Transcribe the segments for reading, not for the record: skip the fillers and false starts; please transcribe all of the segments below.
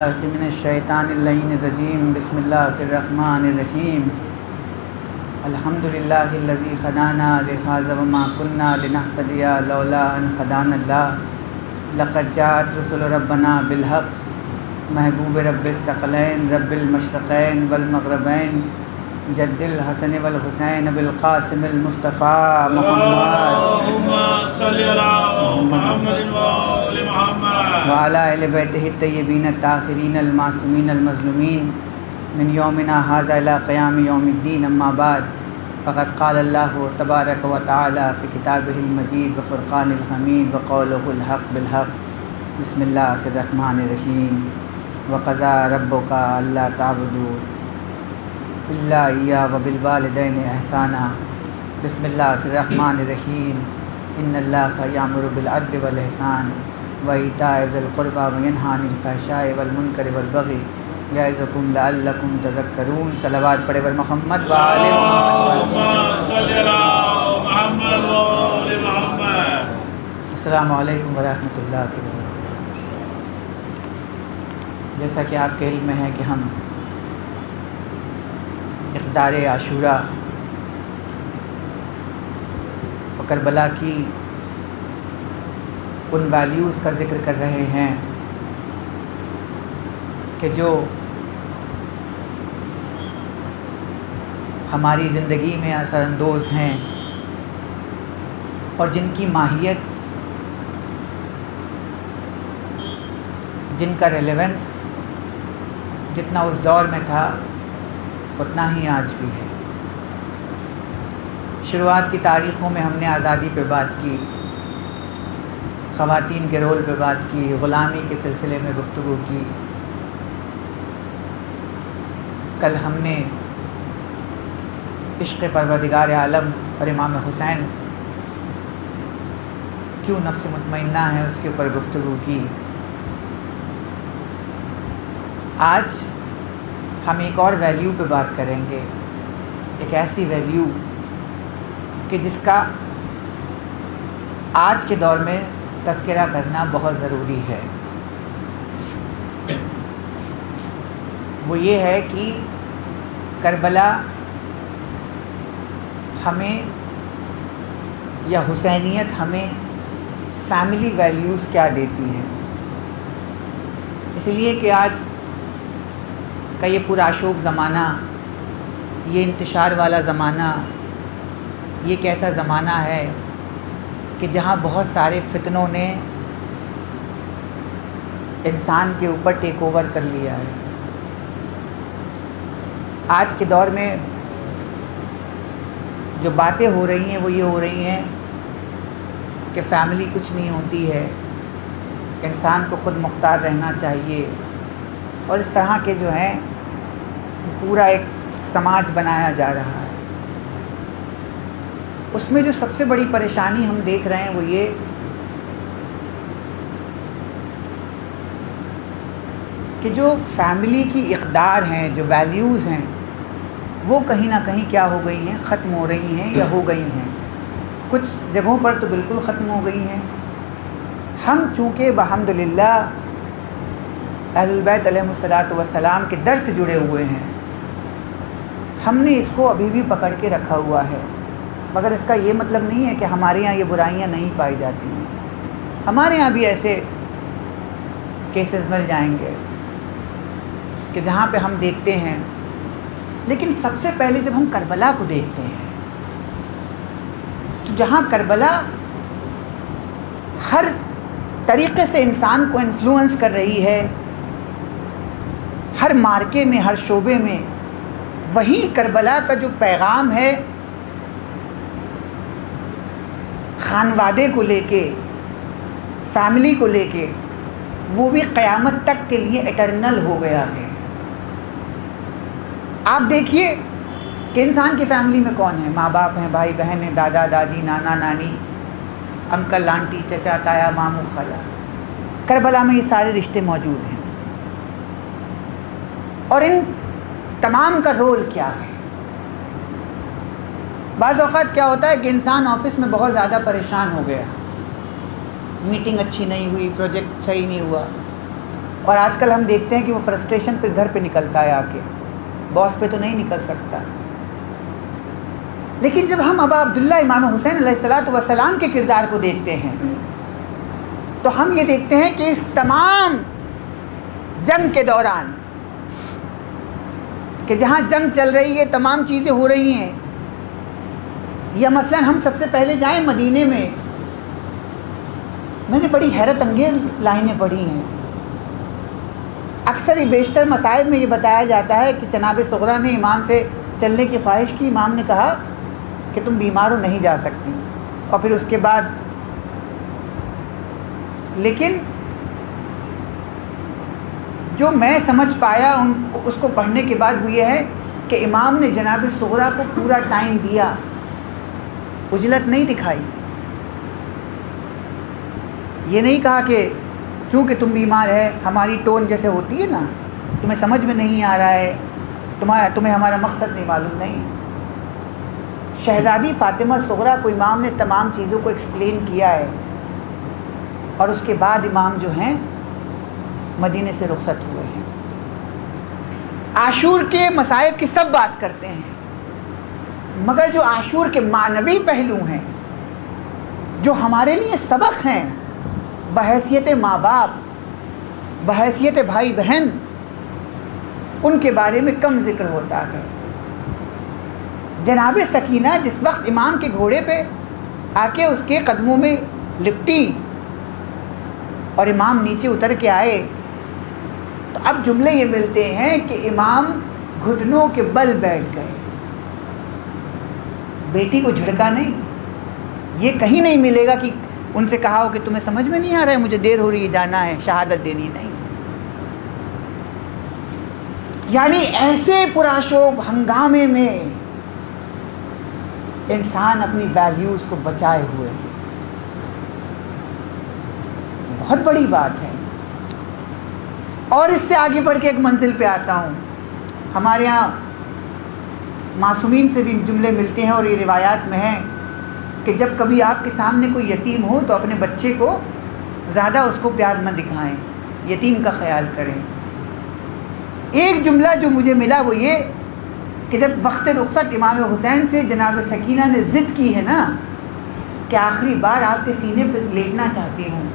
من الشیطان اللعین الرجیم بسم اللہ الرحمن الرحیم الحمدللہ الذی ہدانا لہذا وما کنا لنہتدی لولا ان ہدانا اللہ لقد جاءت رسل ربنا بالحق محبوب رب الثقلین رب المشرقین والمغربین جد الحسن والحسین بالقاسم المصطفیٰ اللہم صلی علی محمد وآل محمد وعلى اہل بیتہ الطیبین الطاہرین المعصومین المظلومین من یومنا ھذا الی قیام یوم الدین اما بعد فقد قال اللہ تبارک و تعالی فی کتابہ المجید وفرقان الحمید وقولہ الحق بالحق بسم اللہ الرحمن الرحیم وقضى ربک الا تعبدوا الا ایاہ وبالوالدین احسانا بسم اللہ الرحمن الرحیم ان اللہ یأمر بالعدل والاحسان وَإِيتَاءِ ذِي الْقُرْبَى وَيَنْهَىٰ عَنِ الْفَحْشَاءِ وَالْمُنكَرِ وَالْبَغْيِ يَعِظُكُمْ لَعَلَّكُمْ تَذَكَّرُونَ صلوات پڑھے بر محمد وآل محمد صلی علی محمد وآل محمد۔ السلام علیکم ورحمۃ اللہ وبرکاتہ۔ جیسا کہ آپ کے علم میں ہے کہ ہم اقدار عاشورہ و کربلا کی ان ویلیوز کا ذکر کر رہے ہیں کہ جو ہماری زندگی میں اثر اندوز ہیں اور جن کی ماہیت، جن کا ریلیونس جتنا اس دور میں تھا اتنا ہی آج بھی ہے۔ شروعات کی تاریخوں میں ہم نے آزادی پہ بات کی، خواتین کے رول پہ بات کی، غلامی کے سلسلے میں گفتگو کی۔ کل ہم نے عشق پروردگار عالم اور امام حسین کیوں نفس مطمئنہ ہے اس کے اوپر گفتگو کی۔ آج ہم ایک اور ویلیو پہ بات کریں گے، ایک ایسی ویلیو کہ جس کا آج کے دور میں تذکرہ کرنا بہت ضروری ہے۔ وہ یہ ہے کہ کربلا ہمیں یا حسینیت ہمیں فیملی ویلیوز کیا دیتی ہے۔ اس لیے کہ آج کا یہ پرآشوب زمانہ، یہ انتشار والا زمانہ، یہ کیسا زمانہ ہے کہ جہاں بہت سارے فتنوں نے انسان کے اوپر ٹیک اوور کر لیا ہے۔ آج کے دور میں جو باتیں ہو رہی ہیں وہ یہ ہو رہی ہیں کہ فیملی کچھ نہیں ہوتی ہے، انسان کو خود مختار رہنا چاہیے، اور اس طرح کے جو ہیں پورا ایک سماج بنایا جا رہا ہے۔ اس میں جو سب سے بڑی پریشانی ہم دیکھ رہے ہیں وہ یہ کہ جو فیملی کی اقدار ہیں، جو ویلیوز ہیں، وہ کہیں نہ کہیں کیا ہو گئی ہیں، ختم ہو رہی ہیں یا ہو گئی ہیں۔ کچھ جگہوں پر تو بالکل ختم ہو گئی ہیں۔ ہم چونکہ بحمدللہ اہل البیت علیہم الصلاۃ والسلام کے در سے جڑے ہوئے ہیں، ہم نے اس کو ابھی بھی پکڑ کے رکھا ہوا ہے، مگر اس کا یہ مطلب نہیں ہے کہ ہمارے یہاں یہ برائیاں نہیں پائی جاتی ہیں۔ ہمارے یہاں بھی ایسے کیسز مل جائیں گے کہ جہاں پہ ہم دیکھتے ہیں، لیکن سب سے پہلے جب ہم کربلا کو دیکھتے ہیں تو جہاں کربلا ہر طریقے سے انسان کو انفلوئنس کر رہی ہے، ہر مارکے میں، ہر شعبے میں، وہی کربلا کا جو پیغام ہے خانوادے کو لے کے، فیملی کو لے کے، وہ بھی قیامت تک کے لیے ایٹرنل ہو گیا ہے۔ آپ دیکھیے کہ انسان کی فیملی میں کون ہے، ماں باپ ہیں، بھائی بہن ہیں، دادا دادی، نانا نانی، انکل آنٹی، چچا تایا، ماموں خالہ۔ کربلا میں یہ سارے رشتے موجود ہیں، اور ان تمام کا رول کیا ہے؟ بعض اوقات کیا ہوتا ہے کہ انسان آفس میں بہت زیادہ پریشان ہو گیا، میٹنگ اچھی نہیں ہوئی، پروجیکٹ صحیح نہیں ہوا، اور آج کل ہم دیکھتے ہیں کہ وہ فرسٹریشن پھر گھر پہ نکلتا ہے آ کے، باس پہ تو نہیں نکل سکتا۔ لیکن جب ہم ابا عبداللہ امام حسین علیہ السلام کے کردار کو دیکھتے ہیں تو ہم یہ دیکھتے ہیں کہ اس تمام جنگ کے دوران، کہ جہاں جنگ چل رہی ہے، تمام چیزیں ہو رہی ہیں، یا مثلا ہم سب سے پہلے جائیں مدینے میں نے بڑی حیرت انگیز لائنیں پڑھی ہیں۔ اکثر بیشتر مصائب میں یہ بتایا جاتا ہے کہ جناب صغرا نے امام سے چلنے کی خواہش کی، امام نے کہا کہ تم بیمار ہو، نہیں جا سکتی، اور پھر اس کے بعد لیکن جو میں سمجھ پایا اس کو پڑھنے کے بعد وہ یہ ہے کہ امام نے جناب صغرا کو پورا ٹائم دیا، عجلت نہیں دکھائی۔ یہ نہیں کہا کہ چونکہ تم بیمار ہے، ہماری ٹون جیسے ہوتی ہے نا، تمہیں سمجھ میں نہیں آ رہا ہے، تمہیں ہمارا مقصد نہیں معلوم، نہیں۔ شہزادی فاطمہ صغرا کو امام نے تمام چیزوں کو ایکسپلین کیا ہے، اور اس کے بعد امام جو ہیں مدینے سے رخصت ہوئے ہیں۔ عاشور کے مصائب کی سب بات کرتے ہیں، مگر جو عاشور کے معنوی پہلو ہیں، جو ہمارے لیے سبق ہیں بحیثیت ماں باپ، بحیثیت بھائی بہن، ان کے بارے میں کم ذکر ہوتا ہے۔ جناب سکینہ جس وقت امام کے گھوڑے پہ آ کے اس کے قدموں میں لپٹی اور امام نیچے اتر کے آئے، تو اب جملے یہ ملتے ہیں کہ امام گھٹنوں کے بل بیٹھ گئے، بیٹی کو جھڑکا نہیں۔ یہ کہیں نہیں ملے گا کہ ان سے کہا ہو کہ تمہیں سمجھ میں نہیں آ رہا ہے، مجھے دیر ہو رہی ہے، جانا ہے، شہادت دینی نہیں۔ یعنی ایسے پرآشوب ہنگامے میں انسان اپنی ویلیوز کو بچائے ہوئے، بہت بڑی بات ہے۔ اور اس سے آگے بڑھ کے ایک منزل پہ آتا ہوں، ہمارے ہاں معصومین سے بھی جملے ملتے ہیں اور یہ روایات میں ہیں کہ جب کبھی آپ کے سامنے کوئی یتیم ہو تو اپنے بچے کو زیادہ اس کو پیار نہ دکھائیں، یتیم کا خیال کریں۔ ایک جملہ جو مجھے ملا وہ یہ کہ جب وقت رخصت امام حسین سے جناب سکینہ نے ضد کی ہے نا کہ آخری بار آپ کے سینے پہ لیٹنا چاہتی ہوں،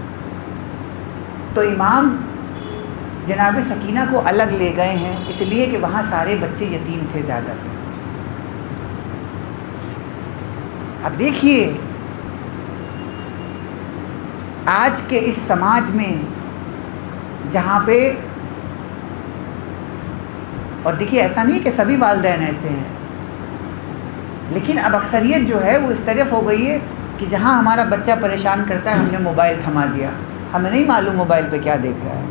تو امام جناب سکینہ کو الگ لے گئے ہیں، اس لیے کہ وہاں سارے بچے یتیم تھے زیادہ تر۔ اب دیکھیے آج کے اس سماج میں جہاں پہ، اور دیکھیے ایسا نہیں کہ سبھی والدین ایسے ہیں، لیکن اب اکثریت جو ہے وہ اس طرف ہو گئی ہے کہ جہاں ہمارا بچہ پریشان کرتا ہے ہم نے موبائل تھما دیا، ہمیں نہیں معلوم موبائل پہ کیا دیکھ رہا ہے،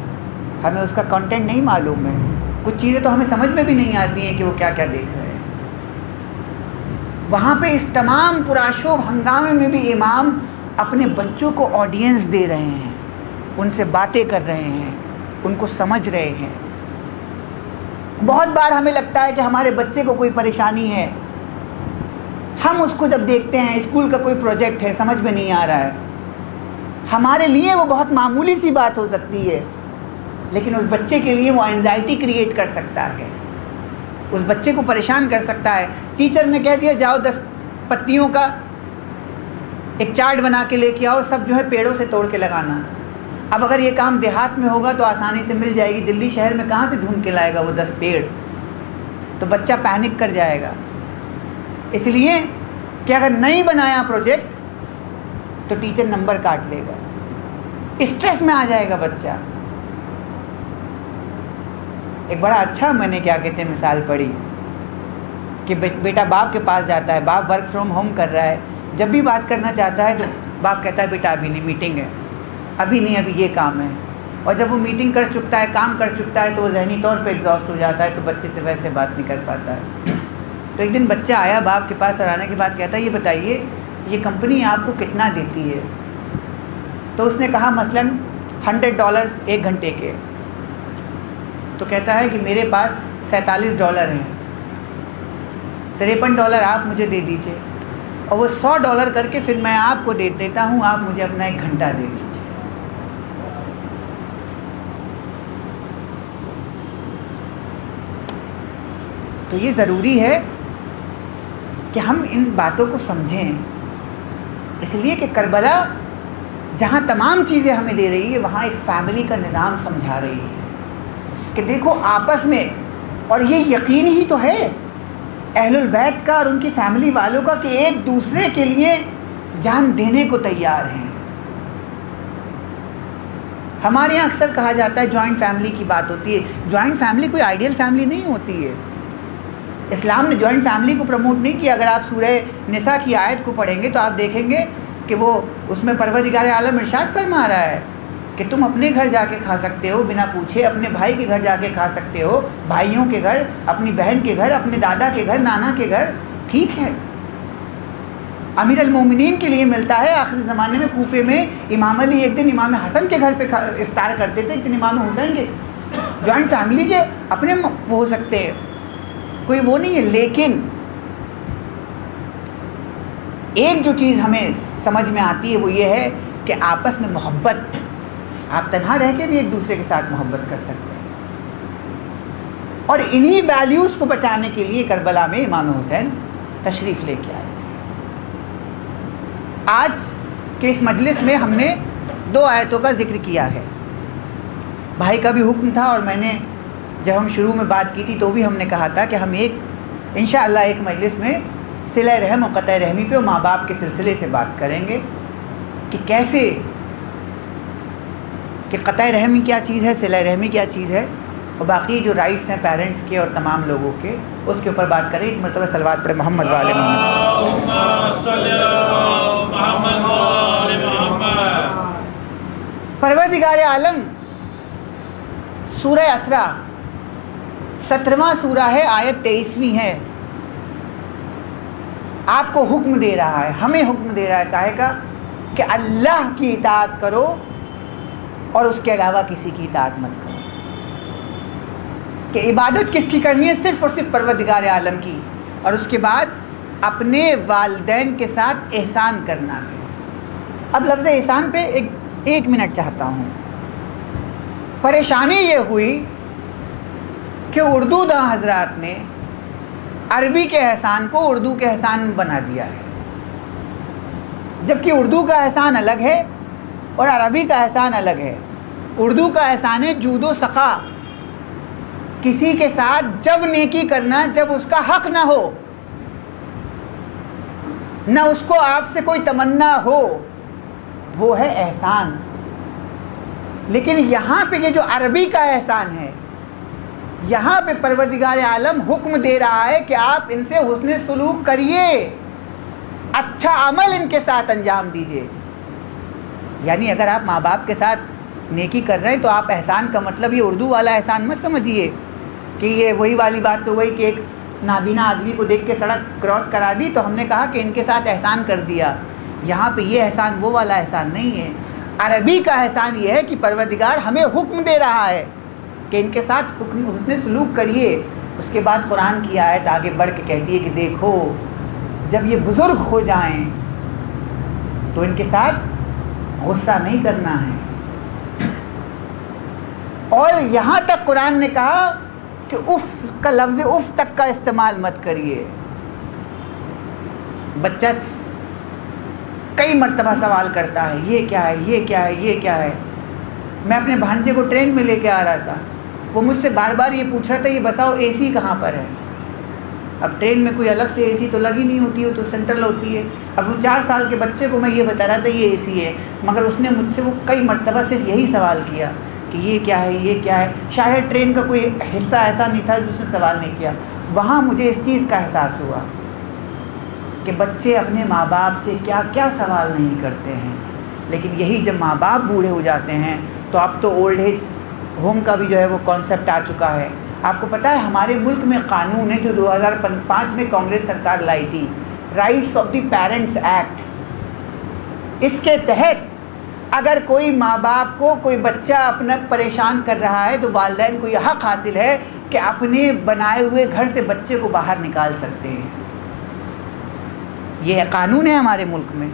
ہمیں اس کا کنٹینٹ نہیں معلوم ہے، کچھ چیزیں تو ہمیں سمجھ میں بھی نہیں آتی ہیں کہ وہ کیا کیا دیکھ رہے ہیں۔ وہاں پہ اس تمام پرآشوب ہنگامے میں بھی امام اپنے بچوں کو آڈینس دے رہے ہیں، ان سے باتیں کر رہے ہیں، ان کو سمجھ رہے ہیں۔ بہت بار ہمیں لگتا ہے کہ ہمارے بچے کو کوئی پریشانی ہے، ہم اس کو جب دیکھتے ہیں اسکول کا کوئی پروجیکٹ ہے سمجھ میں نہیں آ رہا ہے، ہمارے لیے وہ بہت معمولی سی بات ہو سکتی ہے، لیکن اس بچے کے لیے وہ اینزائٹی کریٹ کر سکتا ہے، اس بچے کو پریشان کر سکتا ہے۔ ٹیچر نے کہہ دیا جاؤ 10 پتیوں کا ایک چارٹ بنا کے لے کے آؤ، سب جو ہے پیڑوں سے توڑ کے لگانا۔ اب اگر یہ کام دیہات میں ہوگا تو آسانی سے مل جائے گی، دلی شہر میں کہاں سے ڈھونڈ کے لائے گا وہ 10 پیڑ؟ تو بچہ پینک کر جائے گا، اس لیے کہ اگر نہیں بنایا پروجیکٹ تو ٹیچر نمبر کاٹ لے گا، اسٹریس میں آ جائے گا بچہ۔ ایک بڑا اچھا میں نے کیا کہتے ہیں مثال پڑھی کہ بیٹا باپ کے پاس جاتا ہے، باپ ورک فرام ہوم کر رہا ہے، جب بھی بات کرنا چاہتا ہے تو باپ کہتا ہے بیٹا ابھی نہیں، میٹنگ ہے، ابھی نہیں، ابھی یہ کام ہے، اور جب وہ میٹنگ کر چکتا ہے، کام کر چکتا ہے تو وہ ذہنی طور پہ ایگزاسٹ ہو جاتا ہے، تو بچے سے ویسے بات نہیں کر پاتا ہے۔ تو ایک دن بچہ آیا باپ کے پاس اور آنے کے بعد کہتا ہے یہ بتائیے یہ کمپنی آپ کو کتنا دیتی ہے؟ تو اس نے کہا مثلاً $100 1 گھنٹے کے۔ تو کہتا ہے کہ میرے پاس $47 ہیں، $53 آپ مجھے دے دیجئے، اور وہ $100 کر کے پھر میں آپ کو دے دیتا ہوں، آپ مجھے اپنا 1 گھنٹہ دے دیجئے۔ تو یہ ضروری ہے کہ ہم ان باتوں کو سمجھیں، اس لیے کہ کربلا جہاں تمام چیزیں ہمیں دے رہی ہے وہاں ایک فیملی کا نظام سمجھا رہی ہے کہ دیکھو آپس میں، اور یہ یقین ہی تو ہے اہل البیت کا اور ان کی فیملی والوں کا کہ ایک دوسرے کے لیے جان دینے کو تیار ہیں۔ ہمارے یہاں اکثر کہا جاتا ہے جوائنٹ فیملی کی بات ہوتی ہے، جوائنٹ فیملی کوئی آئیڈیل فیملی نہیں ہوتی ہے۔ اسلام نے جوائنٹ فیملی کو پروموٹ نہیں کیا۔ اگر آپ سورہ نساء کی آیت کو پڑھیں گے تو آپ دیکھیں گے کہ وہ اس میں پروردگار عالم ارشاد فرما رہا ہے کہ تم اپنے گھر جا کے کھا سکتے ہو بنا پوچھے، اپنے بھائی کے گھر جا کے کھا سکتے ہو، بھائیوں کے گھر، اپنی بہن کے گھر، اپنے دادا کے گھر، نانا کے گھر، ٹھیک ہے۔ امیر المومنین کے لیے ملتا ہے۔ آخری زمانے میں کوفے میں امام علی ایک دن امام حسن کے گھر پہ افطار کرتے تھے، ایک دن امام حسین کے۔ جوائنٹ فیملی کے اپنے وہ ہو سکتے ہیں، کوئی وہ نہیں ہے، لیکن ایک جو چیز ہمیں سمجھ میں آتی ہے وہ یہ ہے کہ آپس میں محبت، آپ تنہا رہ کے بھی ایک دوسرے کے ساتھ محبت کر سکتے ہیں، اور انہی ویلیوز کو بچانے کے لیے کربلا میں امام حسین تشریف لے کے آئے۔ آج کے اس مجلس میں ہم نے 2 آیتوں کا ذکر کیا ہے۔ بھائی کا بھی حکم تھا، اور میں نے جب ہم شروع میں بات کی تھی تو بھی ہم نے کہا تھا کہ ہم انشاءاللہ ایک مجلس میں صلہ رحم و قطع رحمی پہ اور ماں باپ کے سلسلے سے بات کریں گے کہ کیسے، کہ قطع رحمی کیا چیز ہے، صلہ رحمی کیا چیز ہے، اور باقی جو رائٹس ہیں پیرنٹس کے اور تمام لوگوں کے، اس کے اوپر بات کریں۔ ایک مرتبہ صلوات پڑھیں محمد و آل محمد۔ پروردگار عالم سورہ اسراء 17واں سورہ ہے، آیت 23ویں ہے، آپ کو حکم دے رہا ہے، ہمیں حکم دے رہا ہے کہے گا کہ اللہ کی اطاعت کرو اور اس کے علاوہ کسی کی اطاعت مت کرو۔ کہ عبادت کس کی کرنی ہے؟ صرف اور صرف پروردگار عالم کی، اور اس کے بعد اپنے والدین کے ساتھ احسان کرنا ہے۔ اب لفظ احسان پہ ایک منٹ چاہتا ہوں۔ پریشانی یہ ہوئی کہ اردو داں حضرات نے عربی کے احسان کو اردو کے احسان بنا دیا ہے، جبکہ اردو کا احسان الگ ہے اور عربی کا احسان الگ ہے۔ اردو کا احسان ہے جود و سخا، کسی کے ساتھ جب نیکی کرنا جب اس کا حق نہ ہو، نہ اس کو آپ سے کوئی تمنا ہو، وہ ہے احسان۔ لیکن یہاں پہ یہ جو عربی کا احسان ہے، یہاں پہ پروردگار عالم حکم دے رہا ہے کہ آپ ان سے حسن سلوک کریے، اچھا عمل ان کے ساتھ انجام دیجئے۔ یعنی اگر آپ ماں باپ کے ساتھ نیکی کر رہے ہیں تو آپ احسان کا مطلب یہ اردو والا احسان مت سمجھیے کہ یہ وہی والی بات تو گئی کہ ایک نابینا آدمی کو دیکھ کے سڑک کراس کرا دی تو ہم نے کہا کہ ان کے ساتھ احسان کر دیا۔ یہاں پہ یہ احسان وہ والا احسان نہیں ہے۔ عربی کا احسان یہ ہے کہ پروردگار ہمیں حکم دے رہا ہے کہ ان کے ساتھ حسن سلوک کریے۔ اس کے بعد قرآن کی آیت آگے بڑھ کے کہتی ہے کہ دیکھو جب یہ بزرگ ہو جائیں تو ان کے ساتھ غصہ نہیں کرنا ہے۔ اور یہاں تک قرآن نے کہا کہ اف کا لفظ اف تک کا استعمال مت کریے۔ بچہ کئی مرتبہ سوال کرتا ہے یہ کیا ہے، یہ کیا ہے، یہ کیا ہے۔ میں اپنے بھانجے کو ٹرین میں لے کے آ رہا تھا، وہ مجھ سے بار بار یہ پوچھ رہا تھا یہ بتاؤ اے سی کہاں پر ہے۔ اب ٹرین میں کوئی الگ سے اے سی تو لگی نہیں ہوتی ہے، تو سینٹرل ہوتی ہے۔ اب وہ 4 سال کے بچے کو میں یہ بتا رہا تھا یہ اے سی ہے، مگر اس نے مجھ سے وہ کئی مرتبہ صرف یہی سوال کیا کہ یہ کیا ہے، یہ کیا ہے۔ شاید ٹرین کا کوئی حصہ ایسا نہیں تھا جس نے سوال نہیں کیا۔ وہاں مجھے اس چیز کا احساس ہوا کہ بچے اپنے ماں باپ سے کیا کیا سوال نہیں کرتے ہیں، لیکن یہی جب ماں باپ بوڑھے ہو جاتے ہیں تو اب تو اولڈ ایج ہوم کا بھی جو ہے وہ کانسیپٹ آ چکا ہے۔ آپ کو پتہ ہے ہمارے ملک میں قانون ہے جو 2005 میں کانگریس سرکار لائی تھی، rights of the parents act. اس کے تحت اگر کوئی ماں باپ کو کوئی بچہ اپنا پریشان کر رہا ہے تو والدین کو یہ حق حاصل ہے کہ اپنے بنائے ہوئے گھر سے بچے کو باہر نکال سکتے ہیں۔ یہ قانون ہے ہمارے ملک میں۔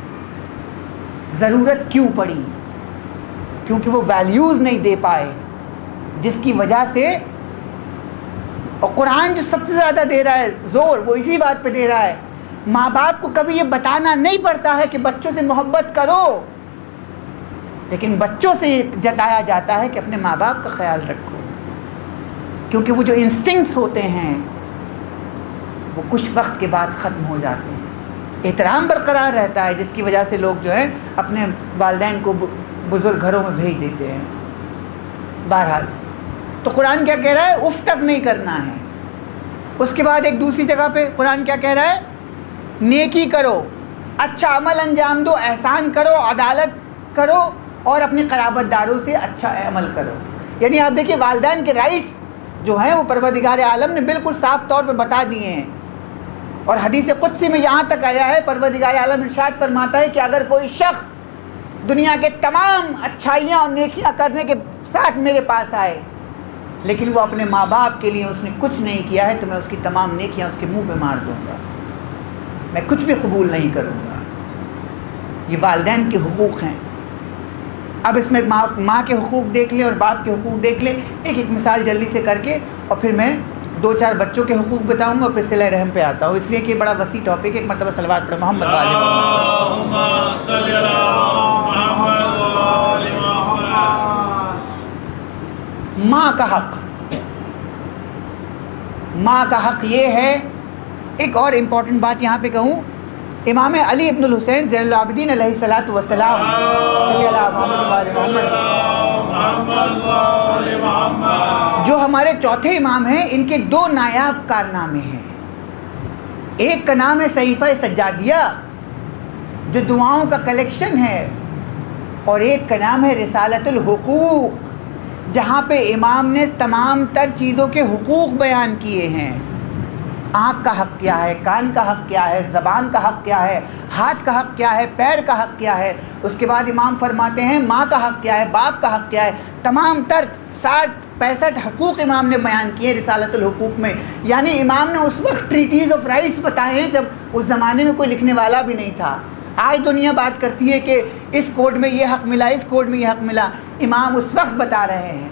ضرورت کیوں پڑی؟ کیونکہ وہ ویلیوز نہیں دے پائے، جس کی وجہ سے اور قرآن جو سب سے زیادہ دے رہا ہے زور، وہ اسی بات پہ دے رہا ہے، ماں باپ کو کبھی یہ بتانا نہیں پڑتا ہے کہ بچوں سے محبت کرو، لیکن بچوں سے یہ جتایا جاتا ہے کہ اپنے ماں باپ کا خیال رکھو، کیونکہ وہ جو انسٹنکٹس ہوتے ہیں وہ کچھ وقت کے بعد ختم ہو جاتے ہیں، احترام برقرار رہتا ہے، جس کی وجہ سے لوگ جو ہے اپنے والدین کو بزرگ گھروں میں بھیج دیتے ہیں۔ بہرحال تو قرآن کیا کہہ رہا ہے؟ اف تک نہیں کرنا ہے۔ اس کے بعد ایک دوسری جگہ پہ قرآن کیا کہہ رہا ہے؟ نیکی کرو، اچھا عمل انجام دو، احسان کرو، عدالت کرو، اور اپنی قرابت داروں سے اچھا عمل کرو۔ یعنی آپ دیکھیے والدین کے رائٹس جو ہیں وہ پروردگار عالم نے بالکل صاف طور پہ بتا دیے ہیں، اور حدیث قدسی میں یہاں تک آیا ہے، پروردگار عالم ارشاد فرماتا ہے کہ اگر کوئی شخص دنیا کے تمام اچھائیاں اور نیکیاں کرنے کے ساتھ میرے پاس آئے لیکن وہ اپنے ماں باپ کے لیے اس نے کچھ نہیں کیا ہے، تو میں اس کی تمام نیکیاں اس کے منہ پہ مار دوں گا، میں کچھ بھی قبول نہیں کروں گا۔ یہ والدین کے حقوق ہیں۔ اب اس میں ماں کے حقوق دیکھ لیں اور باپ کے حقوق دیکھ لیں، ایک ایک مثال جلدی سے کر کے، اور پھر میں 2-4 بچوں کے حقوق بتاؤں گا اور پھر صلہ رحم پہ آتا ہوں، اس لیے کہ بڑا وسیع ٹاپک ہے۔ ایک مرتبہ صلوات پڑھ محمد والے ماں کا حق۔ ماں کا حق یہ ہے، ایک اور امپورٹنٹ بات یہاں پہ کہوں، امام علی ابن الحسین زین العابدین علیہ الصلوۃ والسلام صلی اللہ علیہ وسلم جو ہمارے چوتھے امام ہیں، ان کے 2 نایاب کارنامے ہیں۔ ایک کا نام ہے صحیفہ سجادیہ جو دعاؤں کا کلیکشن ہے، اور ایک کا نام ہے رسالۃ الحقوق جہاں پہ امام نے تمام تر چیزوں کے حقوق بیان کیے ہیں۔ آنکھ کا حق کیا ہے، کان کا حق کیا ہے، زبان کا حق کیا ہے، ہاتھ کا حق کیا ہے، پیر کا حق کیا ہے۔ اس کے بعد امام فرماتے ہیں ماں کا حق کیا ہے، باپ کا حق کیا ہے۔ تمام تر 60-65 حقوق امام نے بیان کیے رسالۃ الحقوق میں۔ یعنی امام نے اس وقت ٹریٹیز آف رائٹس بتائے ہیں جب اس زمانے میں کوئی لکھنے والا بھی نہیں تھا۔ آج دنیا بات کرتی ہے کہ اس کوڈ میں یہ حق ملا، اس کوڈ میں یہ حق ملا، امام اس وقت بتا رہے ہیں۔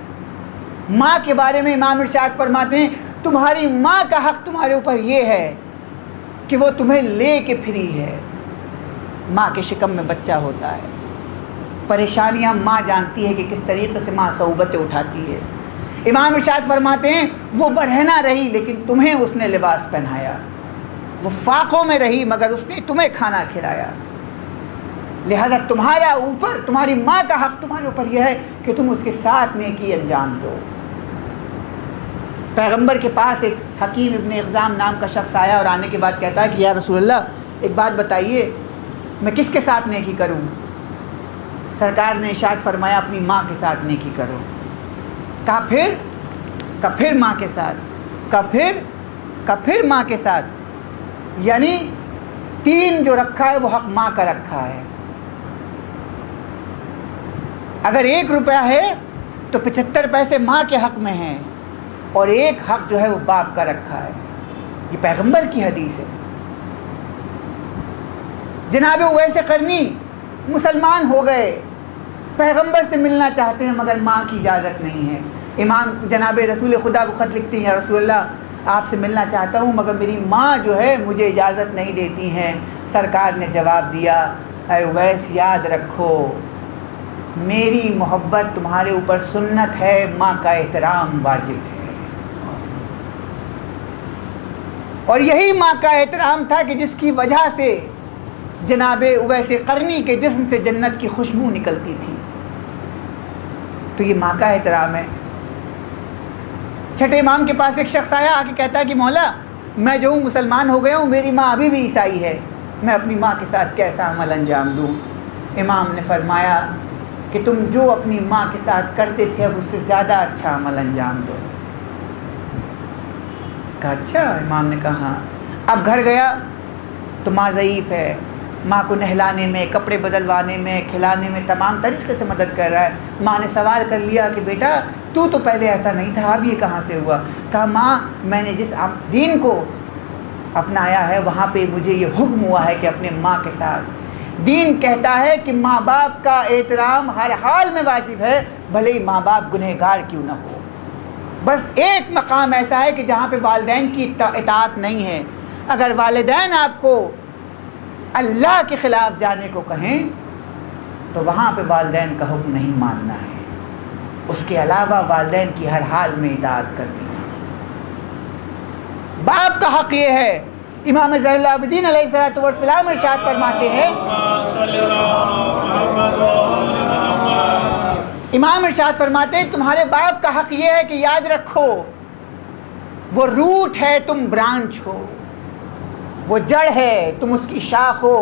ماں کے بارے میں امام ارشاد فرماتے ہیں تمہاری ماں کا حق تمہارے اوپر یہ ہے کہ وہ تمہیں لے کے پھری ہے۔ ماں کے شکم میں بچہ ہوتا ہے، پریشانیاں ماں جانتی ہے کہ کس طریقے سے ماں صعوبتیں اٹھاتی ہے۔ امام ارشاد فرماتے ہیں وہ برہنہ رہی لیکن تمہیں اس نے لباس پہنایا، وہ فاقوں میں رہی مگر اس نے تمہیں کھانا کھلایا۔ لہذا تمہارا اوپر، تمہاری ماں کا حق تمہارے اوپر یہ ہے کہ تم اس کے ساتھ نیکی انجام دو۔ پیغمبر کے پاس ایک حکیم ابن اخزام نام کا شخص آیا اور آنے کے بعد کہتا ہے کہ یا رسول اللہ ایک بات بتائیے میں کس کے ساتھ نیکی کروں؟ سرکار نے ارشاد فرمایا اپنی ماں کے ساتھ نیکی کرو۔ کہا پھر ماں کے ساتھ، کہا پھر ماں کے ساتھ، یعنی 3 جو رکھا ہے وہ حق ماں کا رکھا ہے۔ اگر 1 روپیہ ہے تو 75 پیسے ماں کے حق میں ہیں، اور 1 حق جو ہے وہ باپ کا رکھا ہے۔ یہ پیغمبر کی حدیث ہے۔ جناب اویس قرنی مسلمان ہو گئے، پیغمبر سے ملنا چاہتے ہیں مگر ماں کی اجازت نہیں ہے۔ امام جناب رسول خدا کو خط لکھتے ہیں یا رسول اللہ آپ سے ملنا چاہتا ہوں مگر میری ماں جو ہے مجھے اجازت نہیں دیتی ہیں۔ سرکار نے جواب دیا اے اویس یاد رکھو میری محبت تمہارے اوپر سنت ہے، ماں کا احترام واجب ہے۔ اور یہی ماں کا احترام تھا کہ جس کی وجہ سے جناب اویس قرنی کے جسم سے جنت کی خوشبو نکلتی تھی۔ تو یہ ماں کا احترام ہے۔ چھٹے امام کے پاس ایک شخص آیا، آ کے کہتا ہے کہ مولا میں جو ہوں مسلمان ہو گیا ہوں، میری ماں ابھی بھی عیسائی ہے، میں اپنی ماں کے ساتھ کیسا عمل انجام دوں؟ امام نے فرمایا کہ تم جو اپنی ماں کے ساتھ کرتے تھے اب اس سے زیادہ اچھا عمل انجام دو۔ کہا اچھا؟ امام نے کہا ہاں۔ اب گھر گیا تو ماں ضعیف ہے، ماں کو نہلانے میں، کپڑے بدلوانے میں، کھلانے میں تمام طریقے سے مدد کر رہا ہے۔ ماں نے سوال کر لیا کہ بیٹا تو پہلے ایسا نہیں تھا، اب یہ کہاں سے ہوا؟ کہا ماں میں نے جس دین کو اپنایا ہے وہاں پہ مجھے یہ حکم ہوا ہے کہ اپنے ماں کے ساتھ، دین کہتا ہے کہ ماں باپ کا احترام ہر حال میں واجب ہے، بھلے ہی ماں باپ گنہگار کیوں نہ ہو۔ بس ایک مقام ایسا ہے کہ جہاں پہ والدین کی اطاعت نہیں ہے. اگر والدین آپ کو اللہ کے خلاف جانے کو کہیں تو وہاں پہ والدین کا حکم نہیں ماننا ہے. اس کے علاوہ والدین کی ہر حال میں اطاعت کرنی ہے. باپ کا حق یہ ہے. امام زین العابدین علیہ السلام ارشاد فرماتے ہیں، امام ارشاد فرماتے ہیں تمہارے باپ کا حق یہ ہے کہ یاد رکھو وہ روٹ ہے، تم برانچ ہو، وہ جڑ ہے، تم اس کی شاخ ہو.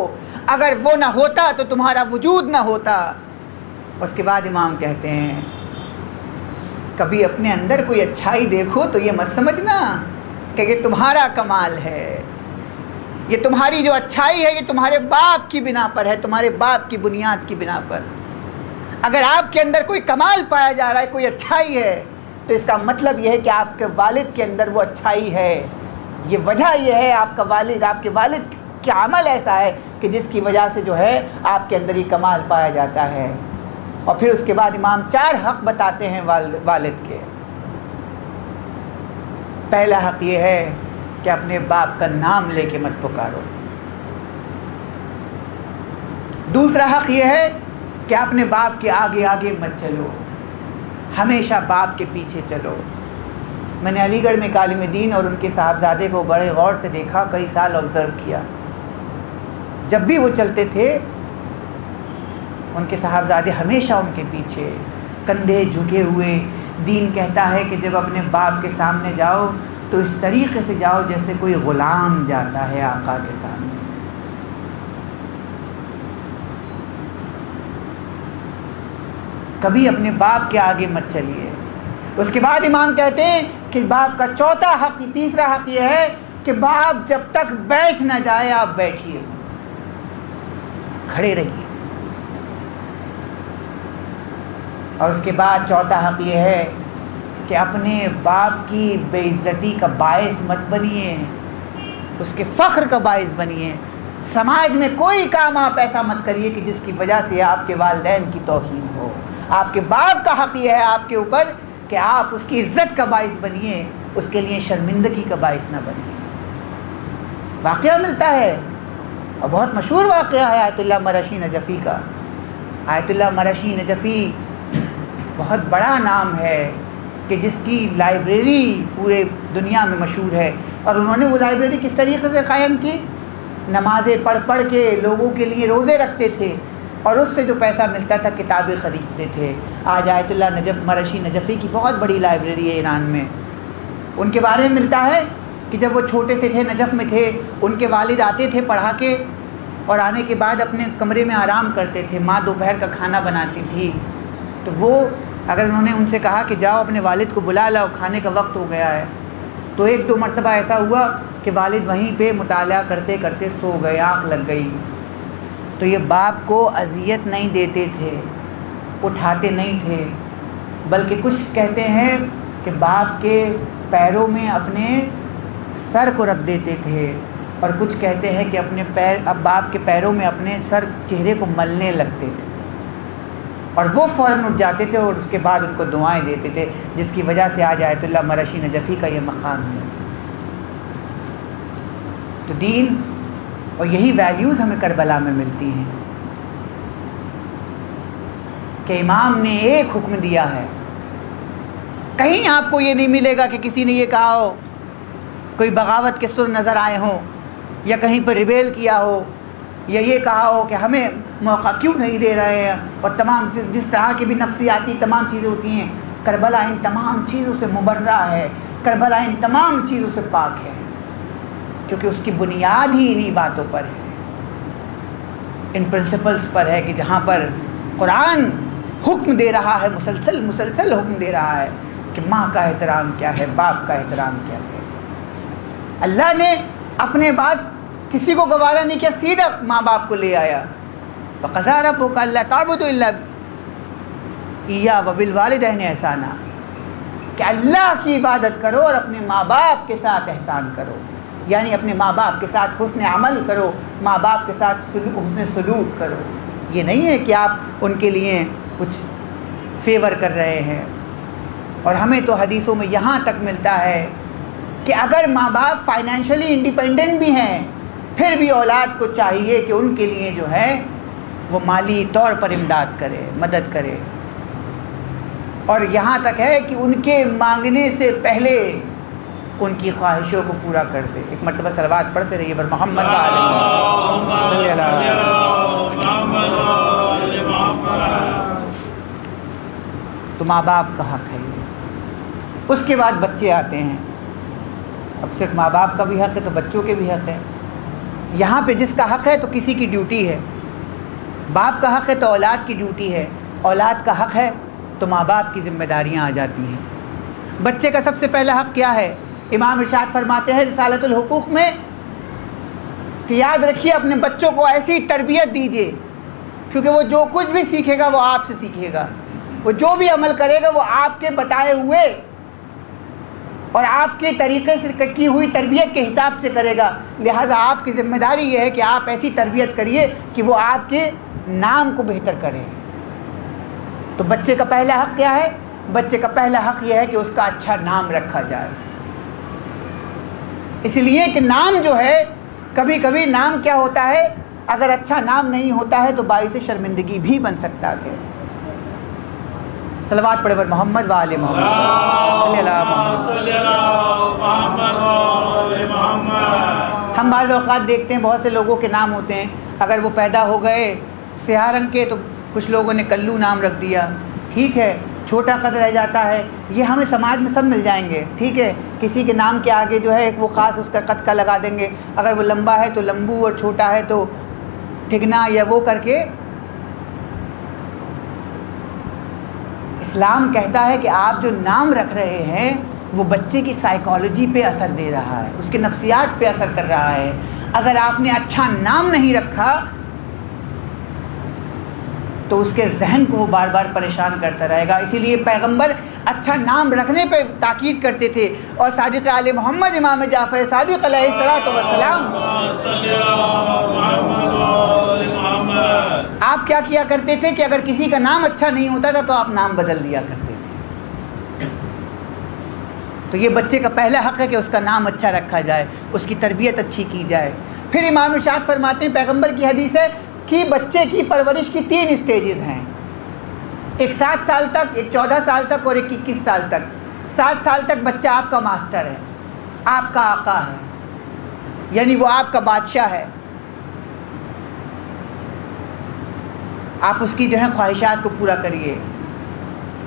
اگر وہ نہ ہوتا تو تمہارا وجود نہ ہوتا. اس کے بعد امام کہتے ہیں کبھی اپنے اندر کوئی اچھائی دیکھو تو یہ مت سمجھنا کہ یہ تمہارا کمال ہے. یہ تمہاری جو اچھائی ہے یہ تمہارے باپ کی بنا پر ہے، تمہارے باپ کی بنیاد کی بنا پر. اگر آپ کے اندر کوئی کمال پایا جا رہا ہے، کوئی اچھائی ہے، تو اس کا مطلب یہ ہے کہ آپ کے والد کے اندر وہ اچھائی ہے. یہ وجہ یہ ہے آپ کے والد کا عمل ایسا ہے کہ جس کی وجہ سے جو ہے آپ کے اندر یہ کمال پایا جاتا ہے. اور پھر اس کے بعد امام 4 حق بتاتے ہیں والد کے. پہلا حق یہ ہے کہ اپنے باپ کا نام لے کے مت پکارو. دوسرا حق یہ ہے کہ اپنے باپ کے آگے آگے مت چلو، ہمیشہ باپ کے پیچھے چلو. میں نے علی گڑھ میں ایک عالم دین اور ان کے صاحبزادے کو بڑے غور سے دیکھا، کئی سال آبزرو کیا. جب بھی وہ چلتے تھے ان کے صاحبزادے ہمیشہ ان کے پیچھے، کندھے جھکے ہوئے. دین کہتا ہے کہ جب اپنے باپ کے سامنے جاؤ تو اس طریقے سے جاؤ جیسے کوئی غلام جاتا ہے آقا کے سامنے. کبھی اپنے باپ کے آگے مت چلیے. اس کے بعد امام کہتے ہیں کہ باپ کا چوتھا حق، تیسرا حق یہ ہے کہ باپ جب تک بیٹھ نہ جائے آپ بیٹھیے، کھڑے رہیے. اور اس کے بعد چوتھا حق یہ ہے کہ اپنے باپ کی بے عزتی کا باعث مت بنیے، اس کے فخر کا باعث بنیے. سماج میں کوئی کام آپ ایسا مت کریے کہ جس کی وجہ سے آپ کے والدین کی توہین ہو. آپ کے باپ کا حق یہ ہے آپ کے اوپر کہ آپ اس کی عزت کا باعث بنیے، اس کے لیے شرمندگی کا باعث نہ بنیے. واقعہ ملتا ہے اور بہت مشہور واقعہ ہے آیت اللہ مرشی نجفی کا. آیت اللہ مرشی نجفی بہت بڑا نام ہے کہ جس کی لائبریری پورے دنیا میں مشہور ہے. اور انہوں نے وہ لائبریری کس طریقے سے قائم کی؟ نمازیں پڑھ پڑھ کے لوگوں کے لیے روزے رکھتے تھے اور اس سے جو پیسہ ملتا تھا کتابیں خریدتے تھے. آج آیت اللہ مرشی نجفی کی بہت بڑی لائبریری ہے ایران میں. ان کے بارے میں ملتا ہے کہ جب وہ چھوٹے سے تھے، نجف میں تھے، ان کے والد آتے تھے پڑھا کے اور آنے کے بعد اپنے کمرے میں آرام کرتے تھے. ماں دوپہر کا کھانا بناتی تھی تو وہ اگر انہوں نے ان سے کہا کہ جاؤ اپنے والد کو بلا لاؤ، کھانے کا وقت ہو گیا ہے، تو 1-2 مرتبہ ایسا ہوا کہ والد وہیں پہ مطالعہ کرتے کرتے سو گئے، آنکھ لگ گئی. تو یہ باپ کو اذیت نہیں دیتے تھے، اٹھاتے نہیں تھے، بلکہ کچھ کہتے ہیں کہ باپ کے پیروں میں اپنے سر کو رکھ دیتے تھے اور کچھ کہتے ہیں کہ اپنے باپ کے پیروں میں اپنے چہرے کو ملنے لگتے تھے اور وہ فوراً اٹھ جاتے تھے اور اس کے بعد ان کو دعائیں دیتے تھے، جس کی وجہ سے آج آیت اللہ مرشی نجفی کا یہ مقام ہے. تو دین اور یہی ویلیوز ہمیں کربلا میں ملتی ہیں کہ امام نے ایک حکم دیا ہے. کہیں آپ کو یہ نہیں ملے گا کہ کسی نے یہ کہا ہو، کوئی بغاوت کے سر نظر آئے ہوں یا کہیں پر ریبیل کیا ہو یا یہ کہا ہو کہ ہمیں موقع کیوں نہیں دے رہے ہیں، اور تمام جس طرح کی بھی نفسیاتی تمام چیزیں ہوتی ہیں. کربلا ان تمام چیزوں سے مبرہ ہے، کربلا ان تمام چیزوں سے پاک ہے، کیونکہ اس کی بنیاد ہی انہی باتوں پر ہے، ان پرنسپلز پر ہے کہ جہاں پر قرآن حکم دے رہا ہے، مسلسل حکم دے رہا ہے کہ ماں کا احترام کیا ہے، باپ کا احترام کیا ہے. اللہ نے اپنے بات کسی کو گوارا نہیں کیا، سیدھا ماں باپ کو لے آیا. وَقَضَىٰ رَبُّكَ أَلَّا تَعْبُدُوا إِلَّا إِيَّاهُ وَبِالْوَالِدَيْنِ إِحْسَانًا، کہ اللہ کی عبادت کرو اور اپنے ماں باپ کے ساتھ احسان کرو، یعنی اپنے ماں باپ کے ساتھ حسن عمل کرو، ماں باپ کے ساتھ حسن سلوک کرو. یہ نہیں ہے کہ آپ ان کے لیے کچھ فیور کر رہے ہیں. اور ہمیں تو حدیثوں میں یہاں تک ملتا ہے کہ اگر ماں باپ فائنینشلی انڈیپینڈنٹ بھی ہیں پھر بھی اولاد کو چاہیے کہ ان کے لیے جو ہے وہ مالی طور پر امداد کرے، مدد کرے، اور یہاں تک ہے کہ ان کے مانگنے سے پہلے ان کی خواہشوں کو پورا کر دے۔ ایک مرتبہ صلوات پڑھتے رہیے بر محمد صلی تو ماں باپ کا حق ہے یہ۔ اس کے بعد بچے آتے ہیں، اب صرف ماں باپ کا بھی حق ہے تو بچوں کے بھی حق ہے۔ یہاں پہ جس کا حق ہے تو کسی کی ڈیوٹی ہے، باپ کا حق ہے تو اولاد کی ڈیوٹی ہے، اولاد کا حق ہے تو ماں باپ کی ذمہ داریاں آ جاتی ہیں۔ بچے کا سب سے پہلا حق کیا ہے؟ امام ارشاد فرماتے ہیں رسالۃ الحقوق میں کہ یاد رکھیے اپنے بچوں کو ایسی تربیت دیجیے کیونکہ وہ جو کچھ بھی سیکھے گا وہ آپ سے سیکھے گا، وہ جو بھی عمل کرے گا وہ آپ کے بتائے ہوئے اور آپ کے طریقے سے کی ہوئی تربیت کے حساب سے کرے گا۔ لہٰذا آپ کی ذمہ داری یہ ہے کہ آپ ایسی تربیت کریے کہ وہ آپ کے نام کو بہتر کرے۔ تو بچے کا پہلا حق کیا ہے؟ بچے کا پہلا حق یہ ہے کہ اس کا اچھا نام رکھا جائے، اس لیے کہ نام جو ہے کبھی کبھی نام کیا ہوتا ہے، اگر اچھا نام نہیں ہوتا ہے تو باعث شرمندگی بھی بن سکتا ہے۔ صلوات پڑھے بر محمد وآل محمد صلی اللہ محمد۔ ہم بعض اوقات دیکھتے ہیں بہت سے لوگوں کے نام ہوتے ہیں، اگر وہ پیدا ہو گئے سیاہ رنگ کے تو کچھ لوگوں نے کلو نام رکھ دیا، ٹھیک ہے، چھوٹا قد رہ جاتا ہے، یہ ہمیں سماج میں سب مل جائیں گے، ٹھیک ہے، کسی کے نام کے آگے جو ہے ایک وہ خاص اس کا قد کا لگا دیں گے، اگر وہ لمبا ہے تو لمبو اور چھوٹا ہے تو ٹھگنا یا وہ کر کے۔ اسلام کہتا ہے کہ آپ جو نام رکھ رہے ہیں وہ بچے کی سائیکالوجی پہ اثر دے رہا ہے، اس کے نفسیات پہ اثر کر رہا ہے۔ اگر آپ نے اچھا نام نہیں رکھا تو اس کے ذہن کو وہ بار بار پریشان کرتا رہے گا۔ اسی لیے پیغمبر اچھا نام رکھنے پہ تاکید کرتے تھے، اور صادق آل محمد امام جعفر صادق علیہ السلام آپ کیا کیا کرتے تھے کہ اگر کسی کا نام اچھا نہیں ہوتا تھا تو آپ نام بدل دیا کرتے تھے۔ تو یہ بچے کا پہلا حق ہے کہ اس کا نام اچھا رکھا جائے، اس کی تربیت اچھی کی جائے۔ پھر امام ارشاد فرماتے ہیں، پیغمبر کی حدیث ہے کہ بچے کی پرورش کی 3 اسٹیجز ہیں، ایک 7 سال تک، ایک 14 سال تک اور ایک 21 سال تک۔ 7 سال تک بچہ آپ کا ماسٹر ہے، آپ کا آقا ہے، یعنی وہ آپ کا بادشاہ ہے، آپ اس کی جو ہے خواہشات کو پورا کریے،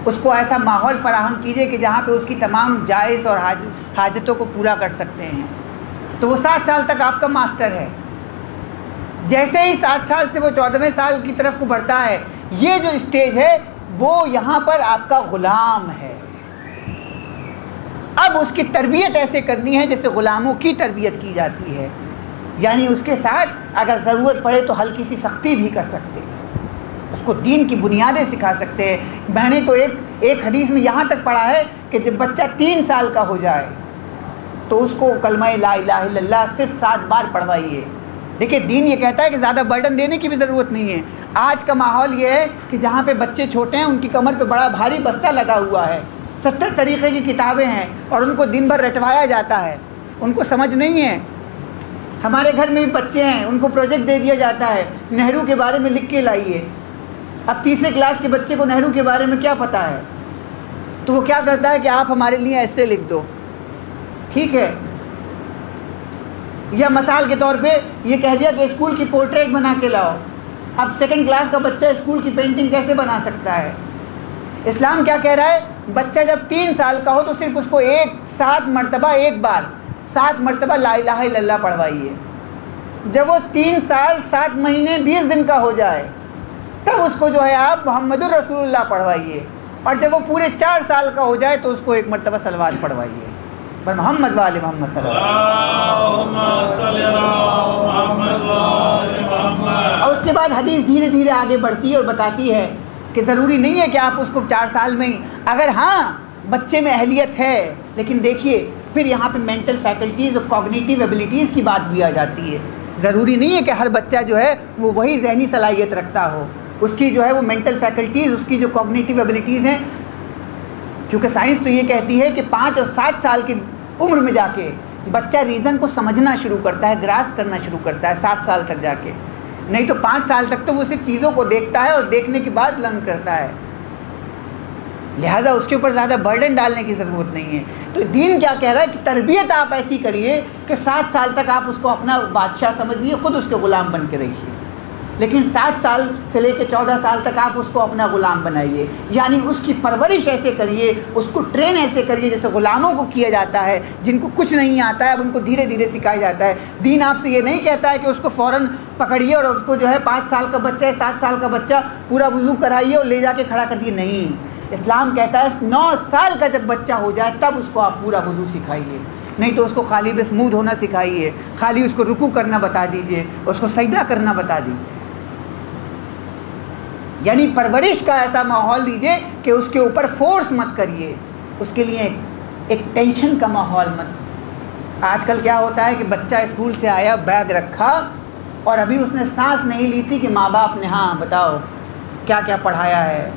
اس کو ایسا ماحول فراہم کیجئے کہ جہاں پہ اس کی تمام جائز اور حاجتوں کو پورا کر سکتے ہیں۔ تو وہ 7 سال تک آپ کا ماسٹر ہے۔ جیسے ہی 7 سال سے وہ 14ویں سال کی طرف کو بڑھتا ہے، یہ جو اسٹیج ہے وہ یہاں پر آپ کا غلام ہے۔ اب اس کی تربیت ایسے کرنی ہے جیسے غلاموں کی تربیت کی جاتی ہے، یعنی اس کے ساتھ اگر ضرورت پڑے تو ہلکی سی سختی بھی کر سکتے ہیں، اس کو دین کی بنیادیں سکھا سکتے ہیں۔ میں نے تو ایک حدیث میں یہاں تک پڑھا ہے کہ جب بچہ 3 سال کا ہو جائے تو اس کو کلمہ لا الہ الا اللہ صرف 7 بار پڑھوائیے۔ دیکھیں دین یہ کہتا ہے کہ زیادہ برڈن دینے کی بھی ضرورت نہیں ہے۔ آج کا ماحول یہ ہے کہ جہاں پہ بچے چھوٹے ہیں ان کی کمر پہ بڑا بھاری بستہ لگا ہوا ہے، 70 طریقے کی کتابیں ہیں اور ان کو دن بھر رٹوایا جاتا ہے، ان کو سمجھ نہیں ہے۔ ہمارے گھر میں بھی بچے ہیں، ان کو پروجیکٹ دے دیا جاتا ہے نہرو کے بارے میں لکھ کے لائیے۔ اب 3 کلاس کے بچے کو نہرو کے بارے میں کیا پتہ ہے، تو وہ کیا کرتا ہے کہ آپ ہمارے لیے ایسے لکھ دو، ٹھیک ہے، یا مثال کے طور پہ یہ کہہ دیا کہ اسکول کی پورٹریٹ بنا کے لاؤ۔ اب 2 کلاس کا بچہ اسکول کی پینٹنگ کیسے بنا سکتا ہے؟ اسلام کیا کہہ رہا ہے، بچہ جب 3 سال کا ہو تو صرف اس کو 7 مرتبہ ایک بار 7 مرتبہ لا الہ الا اللہ پڑھوائیے۔ جب وہ 3 سال 7 مہینے 20 دن کا ہو جائے تب اس کو جو ہے آپ محمد الرسول اللہ پڑھوائیے، اور جب وہ پورے 4 سال کا ہو جائے تو اس کو 1 مرتبہ صلوات پڑھوائیے پر محمد وآل محمد صلی اللہ۔ اور اس کے بعد حدیث دھیرے دھیرے آگے بڑھتی ہے اور بتاتی ہے کہ ضروری نہیں ہے کہ آپ اس کو 4 سال میں ہی، اگر ہاں بچے میں اہلیت ہے، لیکن دیکھیے پھر یہاں پہ مینٹل فیکلٹیز اور کوگنیٹیو ایبلٹیز کی بات بھی آ جاتی ہے۔ ضروری نہیں ہے کہ ہر بچہ جو ہے وہ وہی ذہنی صلاحیت رکھتا ہو، اس کی جو ہے وہ مینٹل فیکلٹیز، اس کی جو کوگنیٹیو ایبلٹیز ہیں کیونکہ سائنس تو یہ کہتی ہے کہ 5 اور 7 سال کی عمر میں جا کے بچہ ریزن کو سمجھنا شروع کرتا ہے، گراسپ کرنا شروع کرتا ہے 7 سال تک جا کے، نہیں تو 5 سال تک تو وہ صرف چیزوں کو دیکھتا ہے اور دیکھنے کے بعد لرن کرتا ہے، لہٰذا اس کے اوپر زیادہ برڈن ڈالنے کی ضرورت نہیں ہے۔ تو دین کیا کہہ رہا ہے کہ تربیت آپ ایسی کریے کہ 7 سال تک آپ اس کو اپنا بادشاہ سمجھیے، خود اس کے غلام بن کے رکھیے، لیکن 7 سال سے لے کے 14 سال تک آپ اس کو اپنا غلام بنائیے، یعنی اس کی پرورش ایسے کریے، اس کو ٹرین ایسے کریے جیسے غلاموں کو کیا جاتا ہے، جن کو کچھ نہیں آتا ہے اب ان کو دھیرے دھیرے سکھایا جاتا ہے۔ دین آپ سے یہ نہیں کہتا ہے کہ اس کو فوراً پکڑیے اور اس کو جو ہے 5 سال کا بچہ ہے 7 سال کا بچہ پورا وضو کرائیے اور لے جا کے کھڑا کر دیے، نہیں۔ اسلام کہتا ہے 9 سال کا جب بچہ ہو جائے تب اس کو آپ پورا وضو سکھائیے، نہیں تو اس کو خالی بس منہ دھونا سکھائیے، خالی اس کو رکوع کرنا بتا دیجئے، اس کو سجدہ کرنا بتا دیجئے، یعنی پرورش کا ایسا ماحول دیجئے کہ اس کے اوپر فورس مت کریے، اس کے لیے ایک ٹینشن کا ماحول مت۔ آج کل کیا ہوتا ہے کہ بچہ اسکول سے آیا، بیگ رکھا اور ابھی اس نے سانس نہیں لی تھی کہ ماں باپ نے ہاں بتاؤ کیا کیا پڑھایا ہے،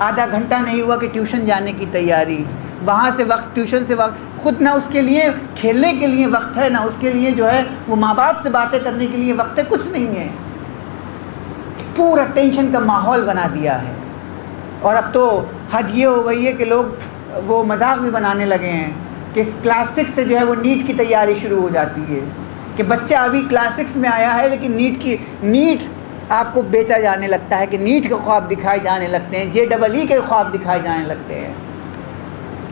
آدھا گھنٹہ نہیں ہوا کہ ٹیوشن جانے کی تیاری، وہاں سے وقت، ٹیوشن سے وقت، خود نہ اس کے لیے کھیلنے کے لیے وقت ہے، نہ اس کے لیے جو ہے وہ ماں باپ سے باتیں کرنے کے لیے وقت ہے، کچھ نہیں ہے، پورا ٹینشن کا ماحول بنا دیا ہے۔ اور اب تو حد یہ ہو گئی ہے کہ لوگ وہ مذاق بھی بنانے لگے ہیں کہ کلاس 6 سے جو ہے وہ نیٹ کی تیاری شروع ہو جاتی ہے، کہ بچہ ابھی کلاس 6 میں آیا ہے لیکن نیٹ آپ کو بیچا جانے لگتا ہے کہ نیٹ کے خواب دکھائے جانے لگتے ہیں، JEE کے خواب دکھائے جانے لگتے ہیں۔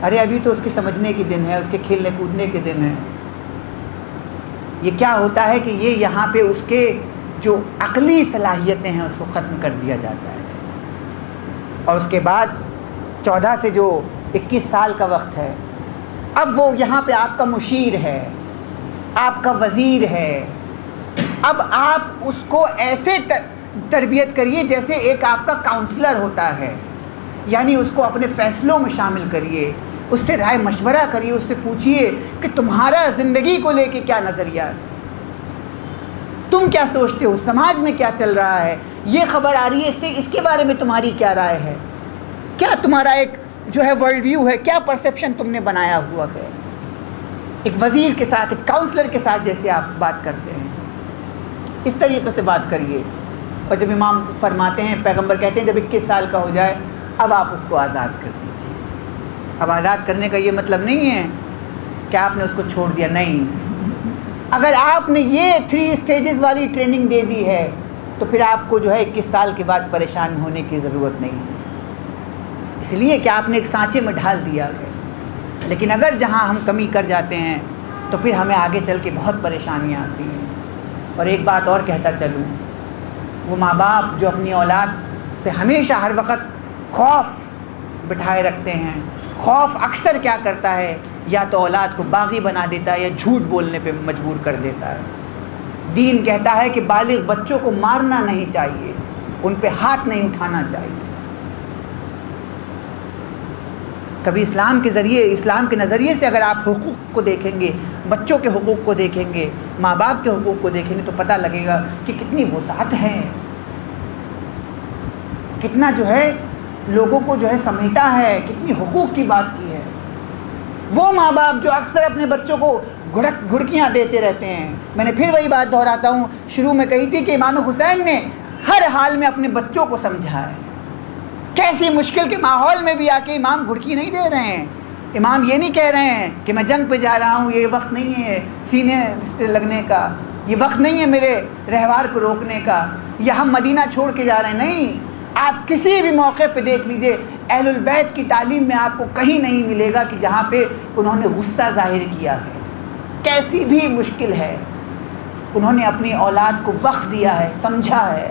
ارے ابھی تو اس کے سمجھنے کے دن ہے، اس کے کھیلنے کودنے کے دن ہے۔ یہ کیا ہوتا ہے کہ یہ یہاں پہ اس کے جو عقلی صلاحیتیں ہیں اس کو ختم کر دیا جاتا ہے، اور اس کے بعد 14 سے جو 21 سال کا وقت ہے، اب وہ یہاں پہ آپ کا مشیر ہے، آپ کا وزیر ہے، اب آپ اس کو ایسے تربیت کریے جیسے ایک آپ کا کاؤنسلر ہوتا ہے، یعنی اس کو اپنے فیصلوں میں شامل کریے، اس سے رائے مشورہ کریے، اس سے پوچھئے کہ تمہارا زندگی کو لے کے کیا نظریہ ہے، تم کیا سوچتے ہو، سماج میں کیا چل رہا ہے، یہ خبر آ رہی ہے، اس کے بارے میں تمہاری کیا رائے ہے، کیا تمہارا ایک جو ہے ورلڈ ویو ہے، کیا پرسیپشن تم نے بنایا ہوا ہے۔ ایک وزیر کے ساتھ، ایک کاؤنسلر کے ساتھ جیسے آپ بات کرتے ہیں اس طریقے سے بات کریے۔ اور جب امام فرماتے ہیں، پیغمبر کہتے ہیں جب 21 سال کا ہو جائے اب آپ اس کو آزاد کر دیجیے۔ اب آزاد کرنے کا یہ مطلب نہیں ہے کہ آپ نے اس کو چھوڑ دیا، نہیں، اگر آپ نے یہ 3 اسٹیجز والی ٹریننگ دے دی ہے تو پھر آپ کو جو ہے 21 سال کے بعد پریشان ہونے کی ضرورت نہیں ہے، اس لیے کہ آپ نے ایک سانچے میں ڈھال دیا ہے۔ لیکن اگر جہاں ہم کمی کر جاتے ہیں تو پھر ہمیں آگے چل کے بہت پریشانیاں آتی ہیں۔ اور ایک بات اور کہتا چلوں، وہ ماں باپ جو اپنی اولاد پہ ہمیشہ ہر وقت خوف بٹھائے رکھتے ہیں، خوف اکثر کیا کرتا ہے، یا تو اولاد کو باغی بنا دیتا ہے یا جھوٹ بولنے پہ مجبور کر دیتا ہے۔ دین کہتا ہے کہ بالغ بچوں کو مارنا نہیں چاہیے، ان پہ ہاتھ نہیں اٹھانا چاہیے۔ کبھی اسلام کے ذریعے، اسلام کے نظریے سے اگر آپ حقوق کو دیکھیں گے، بچوں کے حقوق کو دیکھیں گے، ماں باپ کے حقوق کو دیکھیں گے تو پتہ لگے گا کہ کتنی وسعت ہے، کتنا جو ہے لوگوں کو جو ہے سمجھتا ہے، کتنی حقوق کی بات کی ہے۔ وہ ماں باپ جو اکثر اپنے بچوں کو گھڑکیاں دیتے رہتے ہیں، میں نے پھر وہی بات دہراتا ہوں، شروع میں کہی تھی کہ امام حسین نے ہر حال میں اپنے بچوں کو سمجھا ہے، کیسی مشکل کے ماحول میں بھی آ کے امام گھڑکی نہیں دے رہے ہیں، امام یہ نہیں کہہ رہے ہیں کہ میں جنگ پہ جا رہا ہوں، یہ وقت نہیں ہے سینے سے لگنے کا، یہ وقت نہیں ہے میرے رہوار کو روکنے کا، یا ہم مدینہ چھوڑ کے جا رہے ہیں، نہیں، آپ کسی بھی موقع پہ دیکھ لیجئے اہل البیت کی تعلیم میں آپ کو کہیں نہیں ملے گا کہ جہاں پہ انہوں نے غصہ ظاہر کیا ہے، کیسی بھی مشکل ہے انہوں نے اپنی اولاد کو وقت دیا ہے، سمجھا ہے،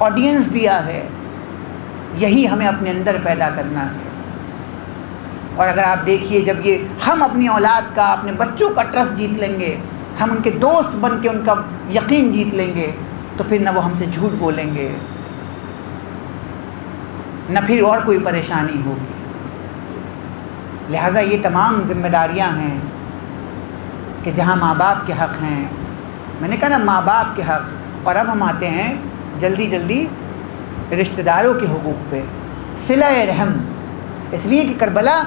آڈینس دیا ہے۔ یہی ہمیں اپنے اندر پیدا کرنا ہے۔ اور اگر آپ دیکھیے جب یہ ہم اپنی اولاد کا، اپنے بچوں کا ٹرسٹ جیت لیں گے، ہم ان کے دوست بن کے ان کا یقین جیت لیں گے، تو پھر نہ وہ ہم سے جھوٹ بولیں گے، نہ پھر اور کوئی پریشانی ہوگی۔ لہٰذا یہ تمام ذمہ داریاں ہیں کہ جہاں ماں باپ کے حق ہیں، میں نے کہا نا ماں باپ کے حق، اور اب ہم آتے ہیں جلدی جلدی رشتہ داروں کے حقوق پہ۔ صلہ رحم، اس لیے کہ کربلا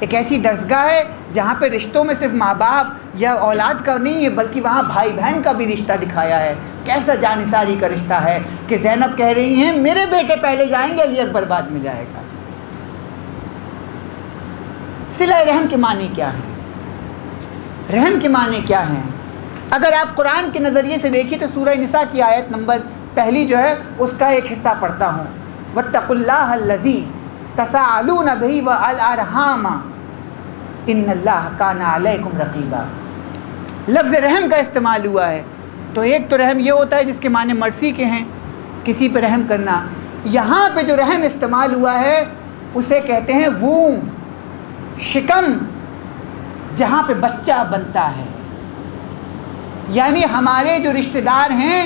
ایک ایسی درسگاہ ہے جہاں پہ رشتوں میں صرف ماں باپ یا اولاد کا نہیں ہے بلکہ وہاں بھائی بہن کا بھی رشتہ دکھایا ہے. کیسا جانثاری کا رشتہ ہے کہ زینب کہہ رہی ہیں میرے بیٹے پہلے جائیں گے، علی اکبر بعد میں جائے گا. صلہ رحم کے معنی کیا ہیں؟ رحم کے معنی کیا ہیں؟ اگر آپ قرآن کے نظریے سے دیکھیں تو سورہ نساء کی آیت نمبر پہلی جو ہے اس کا ایک حصہ پڑھتا ہوں. وَاتَّقُوا اللَّهَ الَّذِي تَسَاءَلُونَ بِهِ وَالْأَرْحَامَ إِنَّ اللَّهَ كَانَ عَلَيْكُمْ رَقِيبًا. لفظ رحم کا استعمال ہوا ہے تو ایک تو رحم یہ ہوتا ہے جس کے معنی مرسی کے ہیں، کسی پہ رحم کرنا. یہاں پہ جو رحم استعمال ہوا ہے اسے کہتے ہیں ووم، شکم، جہاں پہ بچہ بنتا ہے. یعنی ہمارے جو رشتہ دار ہیں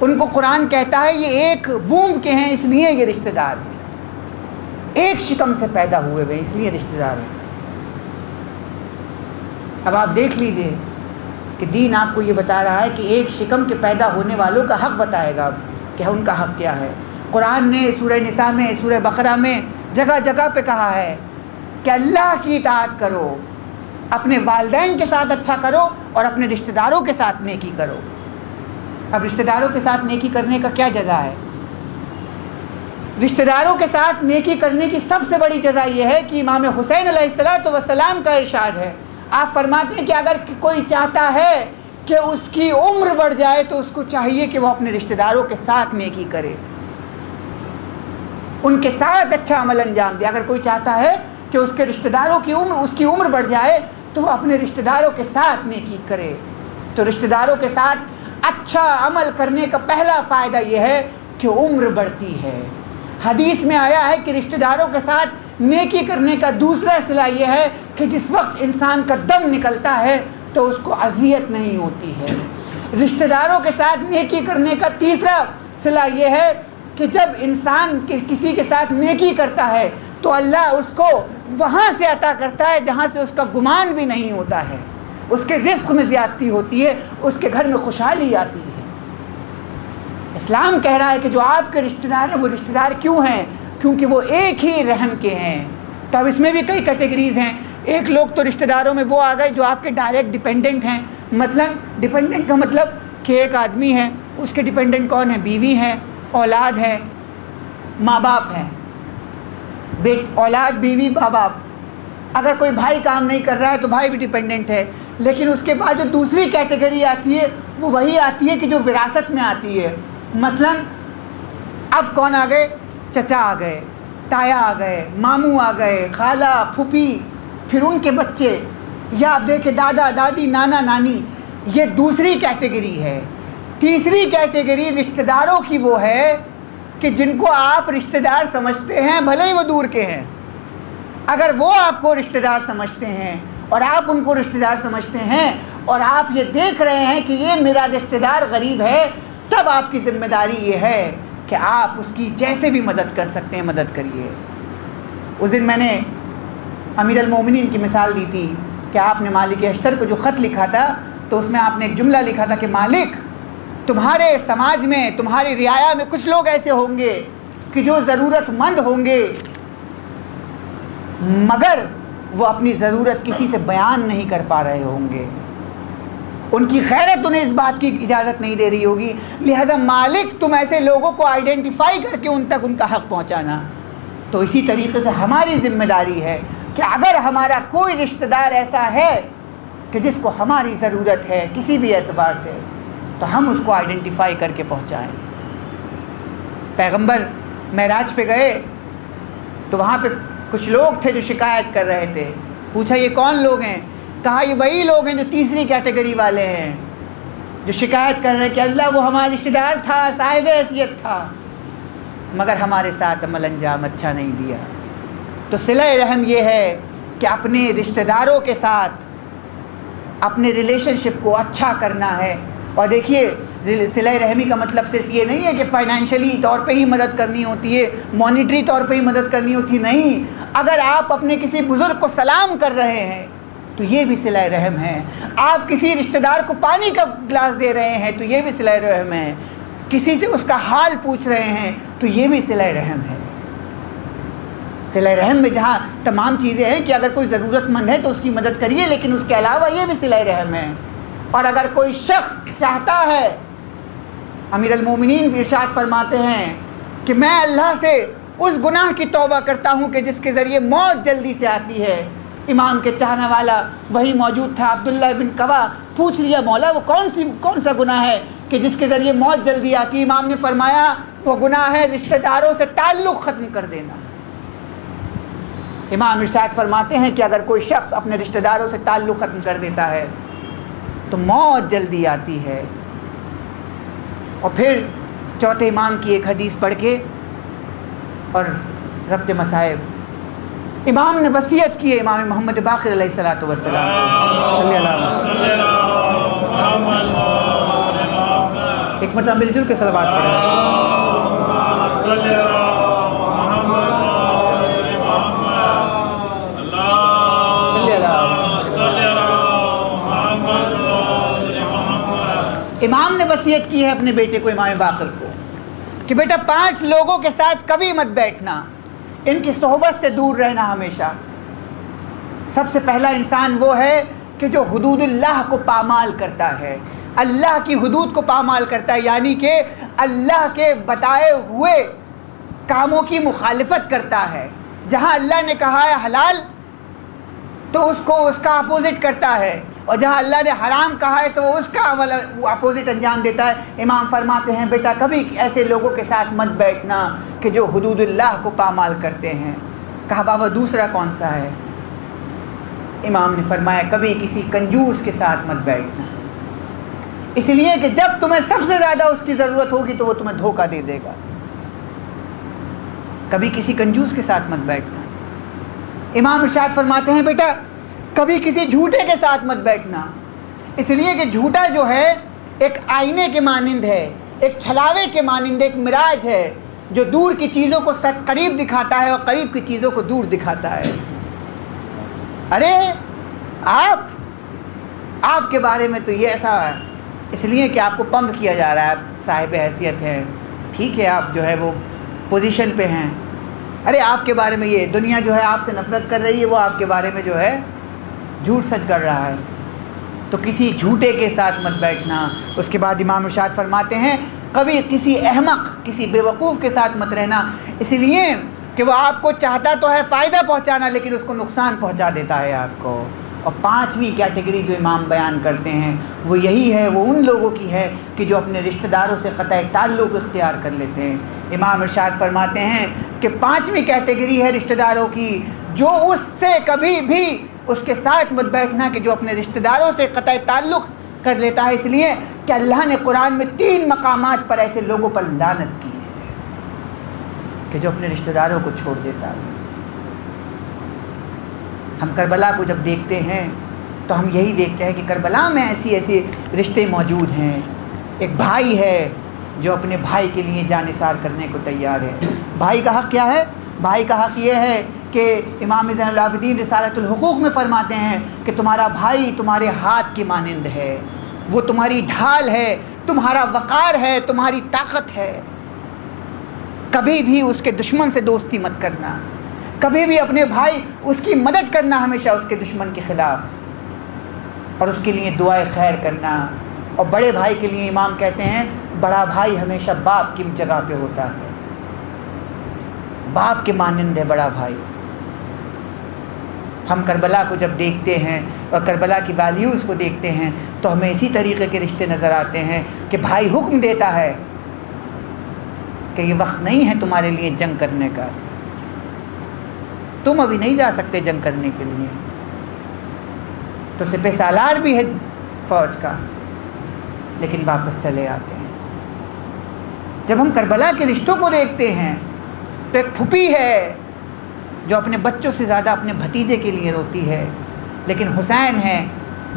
ان کو قرآن کہتا ہے یہ ایک ووم کے ہیں اس لیے یہ رشتہ دار ہیں، ایک شکم سے پیدا ہوئے ہوئے اس لیے رشتہ دار ہیں. اب آپ دیکھ لیجئے کہ دین آپ کو یہ بتا رہا ہے کہ ایک شکم کے پیدا ہونے والوں کا حق بتائے گا کہ ان کا حق کیا ہے. قرآن نے سورہ نساء میں، سورہ بقرہ میں جگہ جگہ پہ کہا ہے کہ اللہ کی اطاعت کرو، اپنے والدین کے ساتھ اچھا کرو اور اپنے رشتہ داروں کے ساتھ نیکی کرو. اب رشتہ داروں کے ساتھ نیکی کرنے کا کیا جزا ہے؟ رشتہ داروں کے ساتھ نیکی کرنے کی سب سے بڑی جزا یہ ہے کہ امام حسین علیہ السلام کا ارشاد ہے. آپ فرماتے ہیں کہ اگر کوئی چاہتا ہے کہ اس کی عمر بڑھ جائے تو اس کو چاہیے کہ وہ اپنے رشتہ داروں کے ساتھ نیکی کرے، ان کے ساتھ اچھا عمل انجام دے. اگر کوئی چاہتا ہے کہ اس کے رشتہ داروں کی عمر بڑھ جائے تو وہ اپنے رشتہ داروں کے ساتھ نیکی کرے. تو رشتہ داروں کے ساتھ اچھا عمل کرنے کا پہلا فائدہ یہ ہے کہ عمر بڑھتی ہے. حدیث میں آیا ہے کہ رشتہ داروں کے ساتھ نیکی کرنے کا دوسرا صلہ یہ ہے کہ جس وقت انسان کا دم نکلتا ہے تو اس کو اذیت نہیں ہوتی ہے. رشتہ داروں کے ساتھ نیکی کرنے کا تیسرا صلہ یہ ہے کہ جب انسان کسی کے ساتھ نیکی کرتا ہے تو اللہ اس کو وہاں سے عطا کرتا ہے جہاں سے اس کا گمان بھی نہیں ہوتا ہے. اس کے رزق میں زیادتی ہوتی ہے، اس کے گھر میں خوشحالی آتی ہے. اسلام کہہ رہا ہے کہ جو آپ کے رشتہ دار ہیں وہ رشتہ دار کیوں ہیں؟ کیونکہ وہ ایک ہی رحم کے ہیں. تو اب اس میں بھی کئی کیٹیگریز ہیں. ایک لوگ تو رشتہ داروں میں وہ آ گئے جو آپ کے ڈائریکٹ ڈیپینڈنٹ ہیں. مطلب ڈیپینڈنٹ کا مطلب کہ ایک آدمی ہے، اس کے ڈیپینڈنٹ کون ہیں؟ بیوی ہیں، اولاد ہے، ماں باپ ہیں. اولاد، بیوی، ماں باپ. اگر کوئی بھائی کام نہیں کر رہا ہے تو بھائی بھی ڈیپینڈنٹ ہے. لیکن اس کے بعد جو دوسری کیٹیگری آتی ہے وہ وہی آتی ہے کہ جو وراثت میں آتی ہے. مثلا اب کون آ گئے؟ چچا آ گئے، تایا آ گئے، ماموں آ گئے، خالہ، پھوپھی، پھر ان کے بچے، یا آپ دیکھیں دادا، دادی، نانا، نانی. یہ دوسری کیٹیگری ہے. تیسری کیٹیگری رشتہ داروں کی وہ ہے کہ جن کو آپ رشتہ دار سمجھتے ہیں بھلے ہی وہ دور کے ہیں. اگر وہ آپ کو رشتہ دار سمجھتے ہیں اور آپ ان کو رشتہ دار سمجھتے ہیں اور آپ یہ دیکھ رہے ہیں کہ یہ میرا رشتہ دار غریب ہے، تب آپ کی ذمہ داری یہ ہے کہ آپ اس کی جیسے بھی مدد کر سکتے ہیں مدد کریے. اس دن میں نے امیر المومنین کی مثال دی تھی کہ آپ نے مالک اشتر کو جو خط لکھا تھا تو اس میں آپ نے ایک جملہ لکھا تھا کہ مالک، تمہارے سماج میں، تمہاری رعایا میں کچھ لوگ ایسے ہوں گے کہ جو ضرورت مند ہوں گے مگر وہ اپنی ضرورت کسی سے بیان نہیں کر پا رہے ہوں گے. ان کی غیرت انہیں اس بات کی اجازت نہیں دے رہی ہوگی. لہذا مالک تم ایسے لوگوں کو آئیڈینٹیفائی کر کے ان تک ان کا حق پہنچانا. تو اسی طریقے سے ہماری ذمہ داری ہے کہ اگر ہمارا کوئی رشتہ دار ایسا ہے کہ جس کو ہماری ضرورت ہے کسی بھی اعتبار سے تو ہم اس کو آئیڈینٹیفائی کر کے پہنچائیں. پیغمبر معراج پہ گئے تو وہاں پہ کچھ لوگ تھے جو شکایت کر رہے تھے. پوچھا یہ کون لوگ ہیں؟ کہا یہ وہی لوگ ہیں جو تیسری کیٹیگری والے ہیں، جو شکایت کر رہے ہیں کہ اللہ وہ ہمارا رشتہ دار تھا، صاحب حیثیت تھا، مگر ہمارے ساتھ عمل انجام اچھا نہیں دیا. تو صلہ رحم یہ ہے کہ اپنے رشتہ داروں کے ساتھ اپنے ریلیشن شپ کو اچھا کرنا ہے. اور دیکھیے صلہ رحمی کا مطلب صرف یہ نہیں ہے کہ فائنینشلی طور پہ ہی مدد کرنی ہوتی ہے، مانیٹری طور پہ ہی مدد کرنی ہوتی، نہیں. اگر آپ اپنے کسی بزرگ کو سلام کر رہے ہیں تو یہ بھی صلہ رحم ہے. آپ کسی رشتہ دار کو پانی کا گلاس دے رہے ہیں تو یہ بھی صلہ رحم ہے. کسی سے اس کا حال پوچھ رہے ہیں تو یہ بھی صلہ رحم ہے. صلہ رحم میں جہاں تمام چیزیں ہیں کہ اگر کوئی ضرورت مند ہے تو اس کی مدد کریے، لیکن اس کے علاوہ یہ بھی صلہ رحم ہے۔ اور اگر کوئی شخص چاہتا ہے، امیر المومنین ارشاد فرماتے ہیں کہ میں اللہ سے اس گناہ کی توبہ کرتا ہوں کہ جس کے ذریعے موت جلدی سے آتی ہے۔ امام کے چاہنے والا وہی موجود تھا، عبداللہ بن کوا، پوچھ لیا مولا وہ کون سا گناہ ہے کہ جس کے ذریعے موت جلدی آتی؟ امام نے فرمایا وہ گناہ ہے رشتہ داروں سے تعلق ختم کر دینا۔ امام ارشاد فرماتے ہیں کہ اگر کوئی شخص اپنے رشتہ داروں سے تعلق ختم کر دیتا ہے تو موت جلدی آتی ہے۔ اور پھر چوتھے امام کی ایک حدیث پڑھ کے اور ربط مصائب، امام نے وصیت کی ہے، امام محمد باقر علیہ الصلوۃ والسلام صلی اللہ علیہ وسلم، ایک مرتبہ مل جل کے صلوات پڑھیں۔ امام نے وصیت کی ہے اپنے بیٹے کو، امام باقر کو، کہ بیٹا 5 لوگوں کے ساتھ کبھی مت بیٹھنا، ان کی صحبت سے دور رہنا ہمیشہ۔ سب سے پہلا انسان وہ ہے کہ جو حدود اللہ کو پامال کرتا ہے، اللہ کی حدود کو پامال کرتا ہے، یعنی کہ اللہ کے بتائے ہوئے کاموں کی مخالفت کرتا ہے۔ جہاں اللہ نے کہا ہے حلال تو اس کا اپوزٹ کرتا ہے، اور جہاں اللہ نے حرام کہا ہے تو وہ اس کا عمل وہ اپوزٹ انجام دیتا ہے۔ امام فرماتے ہیں بیٹا کبھی ایسے لوگوں کے ساتھ مت بیٹھنا کہ جو حدود اللہ کو پامال کرتے ہیں۔ کہا بابا دوسرا کون سا ہے؟ امام نے فرمایا کبھی کسی کنجوس کے ساتھ مت بیٹھنا، اس لیے کہ جب تمہیں سب سے زیادہ اس کی ضرورت ہوگی تو وہ تمہیں دھوکہ دے دے گا۔ کبھی کسی کنجوس کے ساتھ مت بیٹھنا۔ امام ارشاد فرماتے ہیں بیٹا کبھی کسی جھوٹے کے ساتھ مت بیٹھنا، اس لیے کہ جھوٹا جو ہے ایک آئینے کے مانند ہے، ایک چھلاوے کے مانند، ایک مراج ہے جو دور کی چیزوں کو سچ قریب دکھاتا ہے اور قریب کی چیزوں کو دور دکھاتا ہے۔ ارے آپ کے بارے میں تو یہ ایسا ہے، اس لیے کہ آپ کو پمپ کیا جا رہا ہے، آپ صاحب حیثیت ہیں، ٹھیک ہے، آپ جو ہے وہ پوزیشن پہ ہیں، ارے آپ کے بارے میں یہ دنیا جو ہے آپ سے نفرت کر رہی ہے، وہ آپ کے بارے میں جو ہے جھوٹ سچ کر رہا ہے، تو کسی جھوٹے کے ساتھ مت بیٹھنا۔ اس کے بعد امام ارشاد فرماتے ہیں کبھی کسی احمق، کسی بے وقوف کے ساتھ مت رہنا، اس لیے کہ وہ آپ کو چاہتا تو ہے فائدہ پہنچانا لیکن اس کو نقصان پہنچا دیتا ہے آپ کو۔ اور 5ویں کیٹیگری جو امام بیان کرتے ہیں وہ یہی ہے، وہ ان لوگوں کی ہے کہ جو اپنے رشتہ داروں سے قطع تعلق اختیار کر لیتے ہیں۔ امام ارشاد فرماتے ہیں کہ 5ویں کیٹیگری ہے رشتہ داروں کی جو اس سے کبھی بھی اس کے ساتھ مت بیٹھنا کہ جو اپنے رشتہ داروں سے قطع تعلق کر لیتا ہے، اس لیے کہ اللہ نے قرآن میں 3 مقامات پر ایسے لوگوں پر لعنت کی ہے کہ جو اپنے رشتہ داروں کو چھوڑ دیتا ہے۔ ہم کربلا کو جب دیکھتے ہیں تو ہم یہی دیکھتے ہیں کہ کربلا میں ایسے رشتے موجود ہیں۔ ایک بھائی ہے جو اپنے بھائی کے لیے جان نثار کرنے کو تیار ہے۔ بھائی کا حق کیا ہے؟ بھائی کا حق یہ ہے کہ امام زین العابدین رسالۃ الحقوق میں فرماتے ہیں کہ تمہارا بھائی تمہارے ہاتھ کی مانند ہے، وہ تمہاری ڈھال ہے، تمہارا وقار ہے، تمہاری طاقت ہے۔ کبھی بھی اس کے دشمن سے دوستی مت کرنا، کبھی بھی اپنے بھائی اس کی مدد کرنا ہمیشہ اس کے دشمن کے خلاف، اور اس کے لیے دعائے خیر کرنا۔ اور بڑے بھائی کے لیے امام کہتے ہیں بڑا بھائی ہمیشہ باپ کی جگہ پہ ہوتا ہے، باپ کے مانند ہے بڑا بھائی۔ ہم کربلا کو جب دیکھتے ہیں اور کربلا کی ویلیوز کو دیکھتے ہیں تو ہمیں اسی طریقے کے رشتے نظر آتے ہیں کہ بھائی حکم دیتا ہے کہ یہ وقت نہیں ہے تمہارے لیے جنگ کرنے کا، تم ابھی نہیں جا سکتے جنگ کرنے کے لیے، تو سپہ سالار بھی ہے فوج کا، لیکن واپس چلے آتے ہیں۔ جب ہم کربلا کے رشتوں کو دیکھتے ہیں تو ایک پھوپھی ہے جو اپنے بچوں سے زیادہ اپنے بھتیجے کے لیے روتی ہے، لیکن حسین ہیں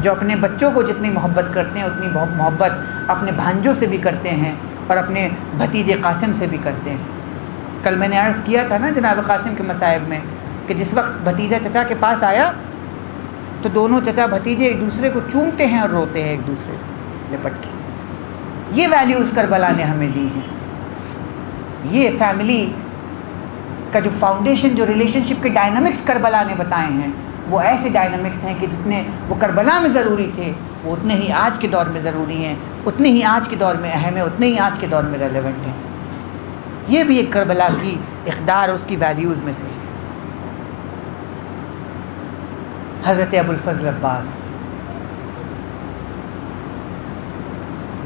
جو اپنے بچوں کو جتنی محبت کرتے ہیں اتنی محبت اپنے بھانجوں سے بھی کرتے ہیں اور اپنے بھتیجے قاسم سے بھی کرتے ہیں۔ کل میں نے عرض کیا تھا نا جناب قاسم کے مصائب میں کہ جس وقت بھتیجا چچا کے پاس آیا تو دونوں چچا بھتیجے ایک دوسرے کو چومتے ہیں اور روتے ہیں ایک دوسرے کو لپٹ کے۔ یہ ویلیوز کربلا نے ہمیں دی ہیں، یہ فیملی کا جو فاؤنڈیشن، جو ریلیشن شپ کے ڈائنامکس کربلا نے بتائے ہیں، وہ ایسے ڈائنامکس ہیں کہ جتنے وہ کربلا میں ضروری تھے وہ اتنے ہی آج کے دور میں ضروری ہیں، اتنے ہی آج کے دور میں اہم ہیں، اتنے ہی آج کے دور میں ریلیونٹ ہیں۔ یہ بھی ایک کربلا کی اقدار، اس کی ویلیوز میں سے ہے۔ حضرت ابوالفضل عباس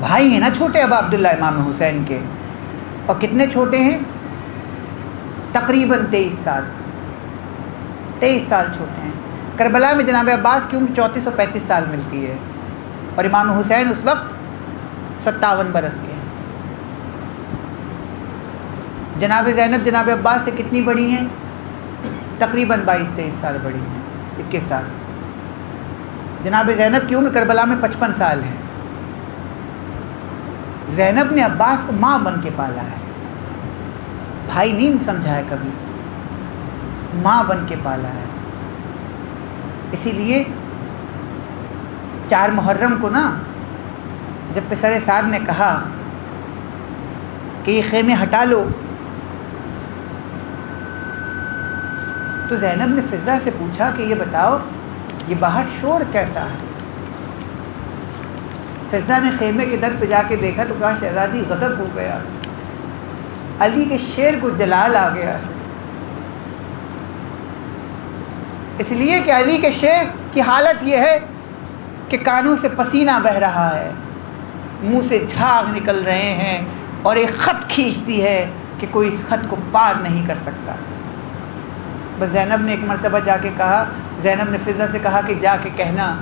بھائی ہیں نا چھوٹے ابا عبداللہ امام حسین کے، اور کتنے چھوٹے ہیں؟ تقریباً 23 سال چھوٹے ہیں۔ کربلا میں جناب عباس کی عمر 34 اور 35 سال ملتی ہے، اور امام حسین اس وقت 57 برس کے ہیں۔ جناب زینب جناب عباس سے کتنی بڑی ہیں؟ تقریباً 22-23 سال بڑی ہیں، 21 سال۔ جناب زینب کی عمر کربلا میں 55 سال ہے۔ زینب نے عباس کو ماں بن کے پالا ہے، بھائی نہیں سمجھا ہے کبھی، ماں بن کے پالا ہے۔ اسی لیے 4 محرم کو نا جب پسر سعد نے کہا کہ یہ خیمے ہٹا لو، تو زینب نے فضہ سے پوچھا کہ یہ بتاؤ یہ باہر شور کیسا ہے؟ فضہ نے خیمے کے در پہ جا کے دیکھا تو کہا شہزادی غضب ہو گیا، علی کے شیر کو جلال آ گیا ہے، اس لیے کہ علی کے شیر کی حالت یہ ہے کہ کانوں سے پسینہ بہہ رہا ہے، منہ سے جھاگ نکل رہے ہیں، اور ایک خط کھینچتی ہے کہ کوئی اس خط کو پار نہیں کر سکتا۔ بس زینب نے ایک مرتبہ جا کے کہا، زینب نے فضہ سے کہا کہ جا کے کہنا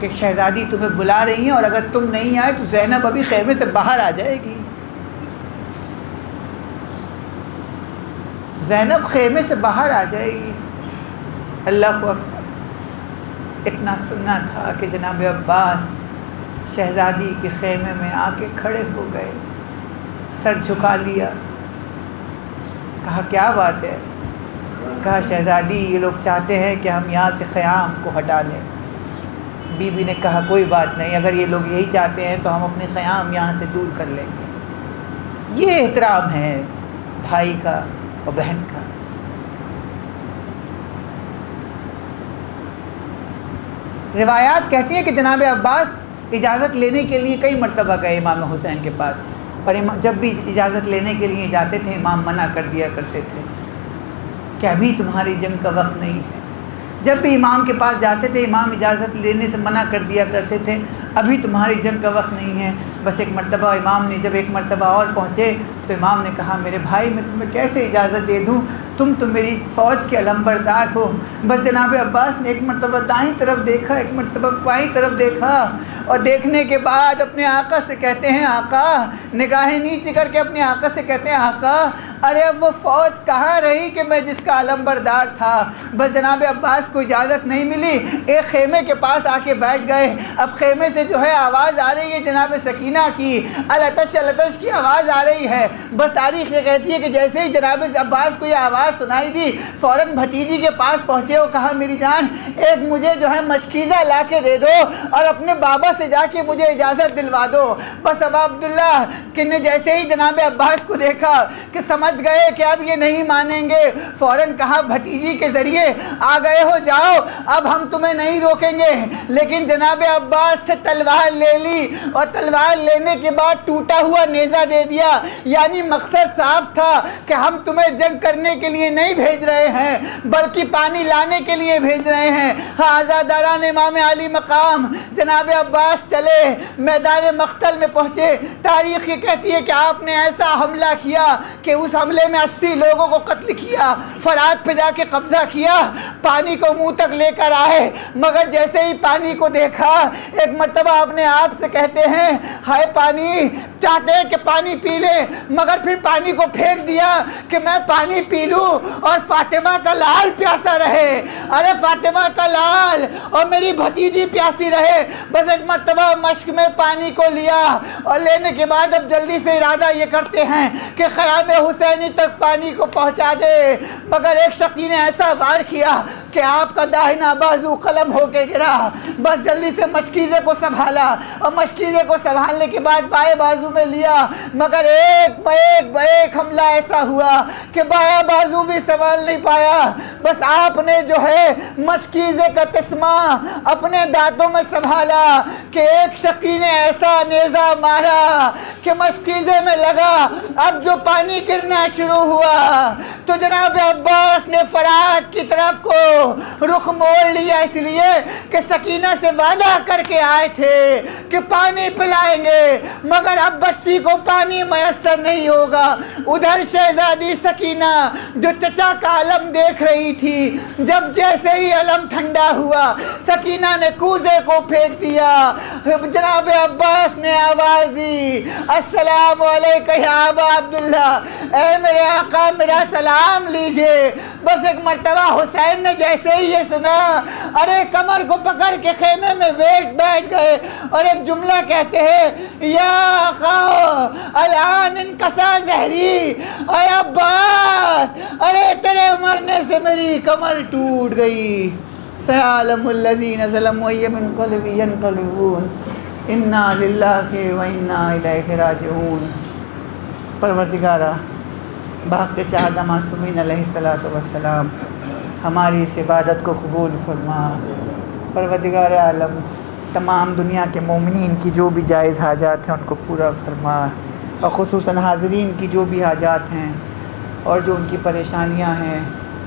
کہ شہزادی تمہیں بلا رہی ہیں، اور اگر تم نہیں آئے تو زینب ابھی خیمے سے باہر آ جائے گی۔ زینب خیمے سے باہر آ جائے گی۔ اللہ اکبر۔ اتنا سننا تھا کہ جناب عباس شہزادی کے خیمے میں آ کے کھڑے ہو گئے، سر جھکا لیا، کہا کیا بات ہے؟ کہا شہزادی یہ لوگ چاہتے ہیں کہ ہم یہاں سے خیام کو ہٹا لیں۔ بی بی نے کہا کوئی بات نہیں، اگر یہ لوگ یہی چاہتے ہیں تو ہم اپنے خیام یہاں سے دور کر لیں گے۔ یہ احترام ہے بھائی کا اور بہن کا۔ روایات کہتی ہیں کہ جناب عباس اجازت لینے کے لیے کئی مرتبہ گئے امام حسین کے پاس، اور جب بھی اجازت لینے کے لیے جاتے تھے امام منع کر دیا کرتے تھے کہ ابھی تمہاری جنگ کا وقت نہیں ہے۔ جب بھی امام کے پاس جاتے تھے امام اجازت لینے سے منع کر دیا کرتے تھے، ابھی تمہاری جنگ کا وقت نہیں ہے۔ بس ایک مرتبہ امام نے جب ایک مرتبہ اور پہنچے تو امام نے کہا میرے بھائی میں تمہیں کیسے اجازت دے دوں، تم تو میری فوج کے علمبردار ہو۔ بس جناب عباس نے ایک مرتبہ دائیں طرف دیکھا، ایک مرتبہ بائیں طرف دیکھا، اور دیکھنے کے بعد اپنے آقا سے کہتے ہیں آقا، نگاہیں نیچے کر کے اپنے آقا سے کہتے ہیں آقا ارے اب وہ فوج کہاں رہی کہ میں جس کا علمبردار تھا۔ بس جناب عباس کو اجازت نہیں ملی، ایک خیمے کے پاس آ کے بیٹھ گئے۔ اب خیمے سے جو ہے آواز آ رہی ہے جناب سکینہ کی، التش التش کی آواز آ رہی ہے۔ بس تاریخ یہ کہتی ہے کہ جیسے ہی جناب عباس کو یہ آواز سنائی دی فوراً بھتیجی کے پاس پہنچے اور کہا میری جان ایک مجھے جو ہے مشکیزہ لا کے دے دو اور اپنے بابا سے جا کے مجھے اجازت دلوا دو۔ بس ابا عبداللہ نے جیسے ہی جناب عباس کو دیکھا کہ سمجھ گئے کہ اب یہ نہیں مانیں گے، فوراً کہا بھتیجی کے ذریعے آ گئے ہو جاؤ، اب ہم تمہیں نہیں روکیں گے۔ لیکن جناب عباس سے تلوار لے لی اور تلوار لینے کے بعد ٹوٹا ہوا نیزہ دے دیا، یعنی مقصد صاف تھا کہ ہم تمہیں جنگ کرنے کے لیے نہیں بھیج رہے ہیں بلکہ پانی لانے کے لیے بھیج رہے ہیں۔ عزاداران امام علی مقام جناب عباس چلے، میدان مقتل میں پہنچے۔ تاریخ یہ کہتی ہے کہ آپ نے ایسا حملہ کیا کہ اس حملے میں 80 لوگوں کو قتل کیا، فرات پہ جا کے قبضہ کیا، پانی کو منہ تک لے کر آئے، مگر جیسے ہی پانی کو دیکھا ایک مرتبہ اپنے آپ سے کہتے ہیں ہائے پانی، چاہتے ہیں کہ پانی پی لے مگر پھر پانی کو پھینک دیا کہ میں پانی پی لوں اور فاطمہ کا لال پیاسا رہے، ارے فاطمہ کا لال اور میری بھتیجی پیاسی رہے۔ بس ایک مرتبہ مشک میں پانی کو لیا اور لینے کے بعد اب جلدی سے ارادہ یہ کرتے ہیں کہ خیام حسینی تک پانی کو پہنچا دے، مگر ایک شقی نے ایسا وار کیا کہ آپ کا داہنا بازو قلم ہو کے گرا. بس جلدی سے مشکیزے کو سنبھالا اور مشکیزے کو سنبھالنے کے بعد بائیں بازو میں لیا, مگر ایک حملہ ایسا ہوا کہ بایاں بازو بھی سنبھال نہیں پایا. بس آپ نے جو ہے مشکیزے کا تسمہ اپنے دانتوں میں سنبھالا کہ ایک شقی نے ایسا نیزہ مارا کہ مشکیزے میں لگا. اب جو پانی گرنا شروع ہوا تو جناب عباس نے فرات کی طرف کو رخ موڑ لیا, اس لیے کہ سکینہ سے وعدہ کر کے آئے تھے کہ پانی پلائیں گے, مگر اب بچی کو پانی میسر نہیں ہوگا. ادھر شہزادی سکینہ جو چچا کا علم دیکھ رہی تھی, جب جیسے ہی علم ٹھنڈا ہوا سکینہ نے کوزے کو پھینک دیا. جناب عباس نے آواز دی, السلام علیکہ یا ابا عبداللہ, اے میرے آقا میرا سلام لیجئے. بس ایک مرتبہ حسین نے جیسے ہی یہ سنا, ارے کمر کو پکڑ کے خیمے میں بیٹھ گئے اور ایک جملہ کہتے ہیں, یا آقا الان انکسا زہری, اے عباس ارے تیرے مرنے سے میری کمر ٹوٹ گئی. سیعلم الذین ظلموا ای منقلب ینقلبون انا للہ و انا الیہ راجعون. پروردگارہ باقی چہردہ معصومین علیہ السلام ہماری اس عبادت کو قبول فرما. پروردگار عالم تمام دنیا کے مومنین کی جو بھی جائز حاجات ہیں ان کو پورا فرما, اور خصوصاً حاضرین کی جو بھی حاجات ہیں اور جو ان کی پریشانیاں ہیں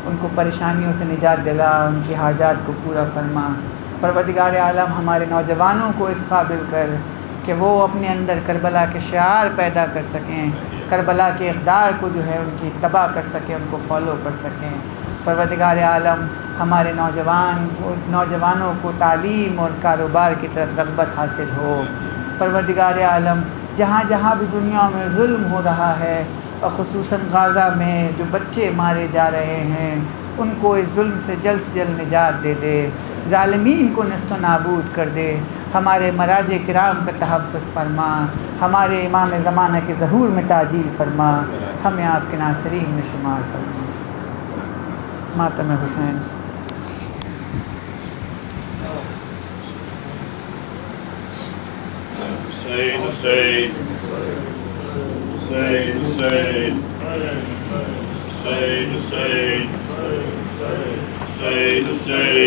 ان کو پریشانیوں سے نجات دلا, ان کی حاجات کو پورا فرما. پروردگار عالم ہمارے نوجوانوں کو اس قابل کر کہ وہ اپنے اندر کربلا کے شعار پیدا کر سکیں, کربلا کے اقدار کو جو ہے ان کی اتباع کر سکیں, ان کو فالو کر سکیں. پروردگار عالم ہمارے نوجوانوں کو تعلیم اور کاروبار کی طرف رغبت حاصل ہو. پروردگار عالم جہاں جہاں بھی دنیا میں ظلم ہو رہا ہے, اور خصوصاً غازہ میں جو بچے مارے جا رہے ہیں, ان کو اس ظلم سے جلد نجات دے دے, ظالمین کو نیست و نابود کر دے. ہمارے مراجع کرام کا تحفظ فرما, ہمارے امام زمانہ کے ظہور میں تعجیل فرما, ہمیں آپ کے ناصرین میں شمار فرما. ماتم حسین. Say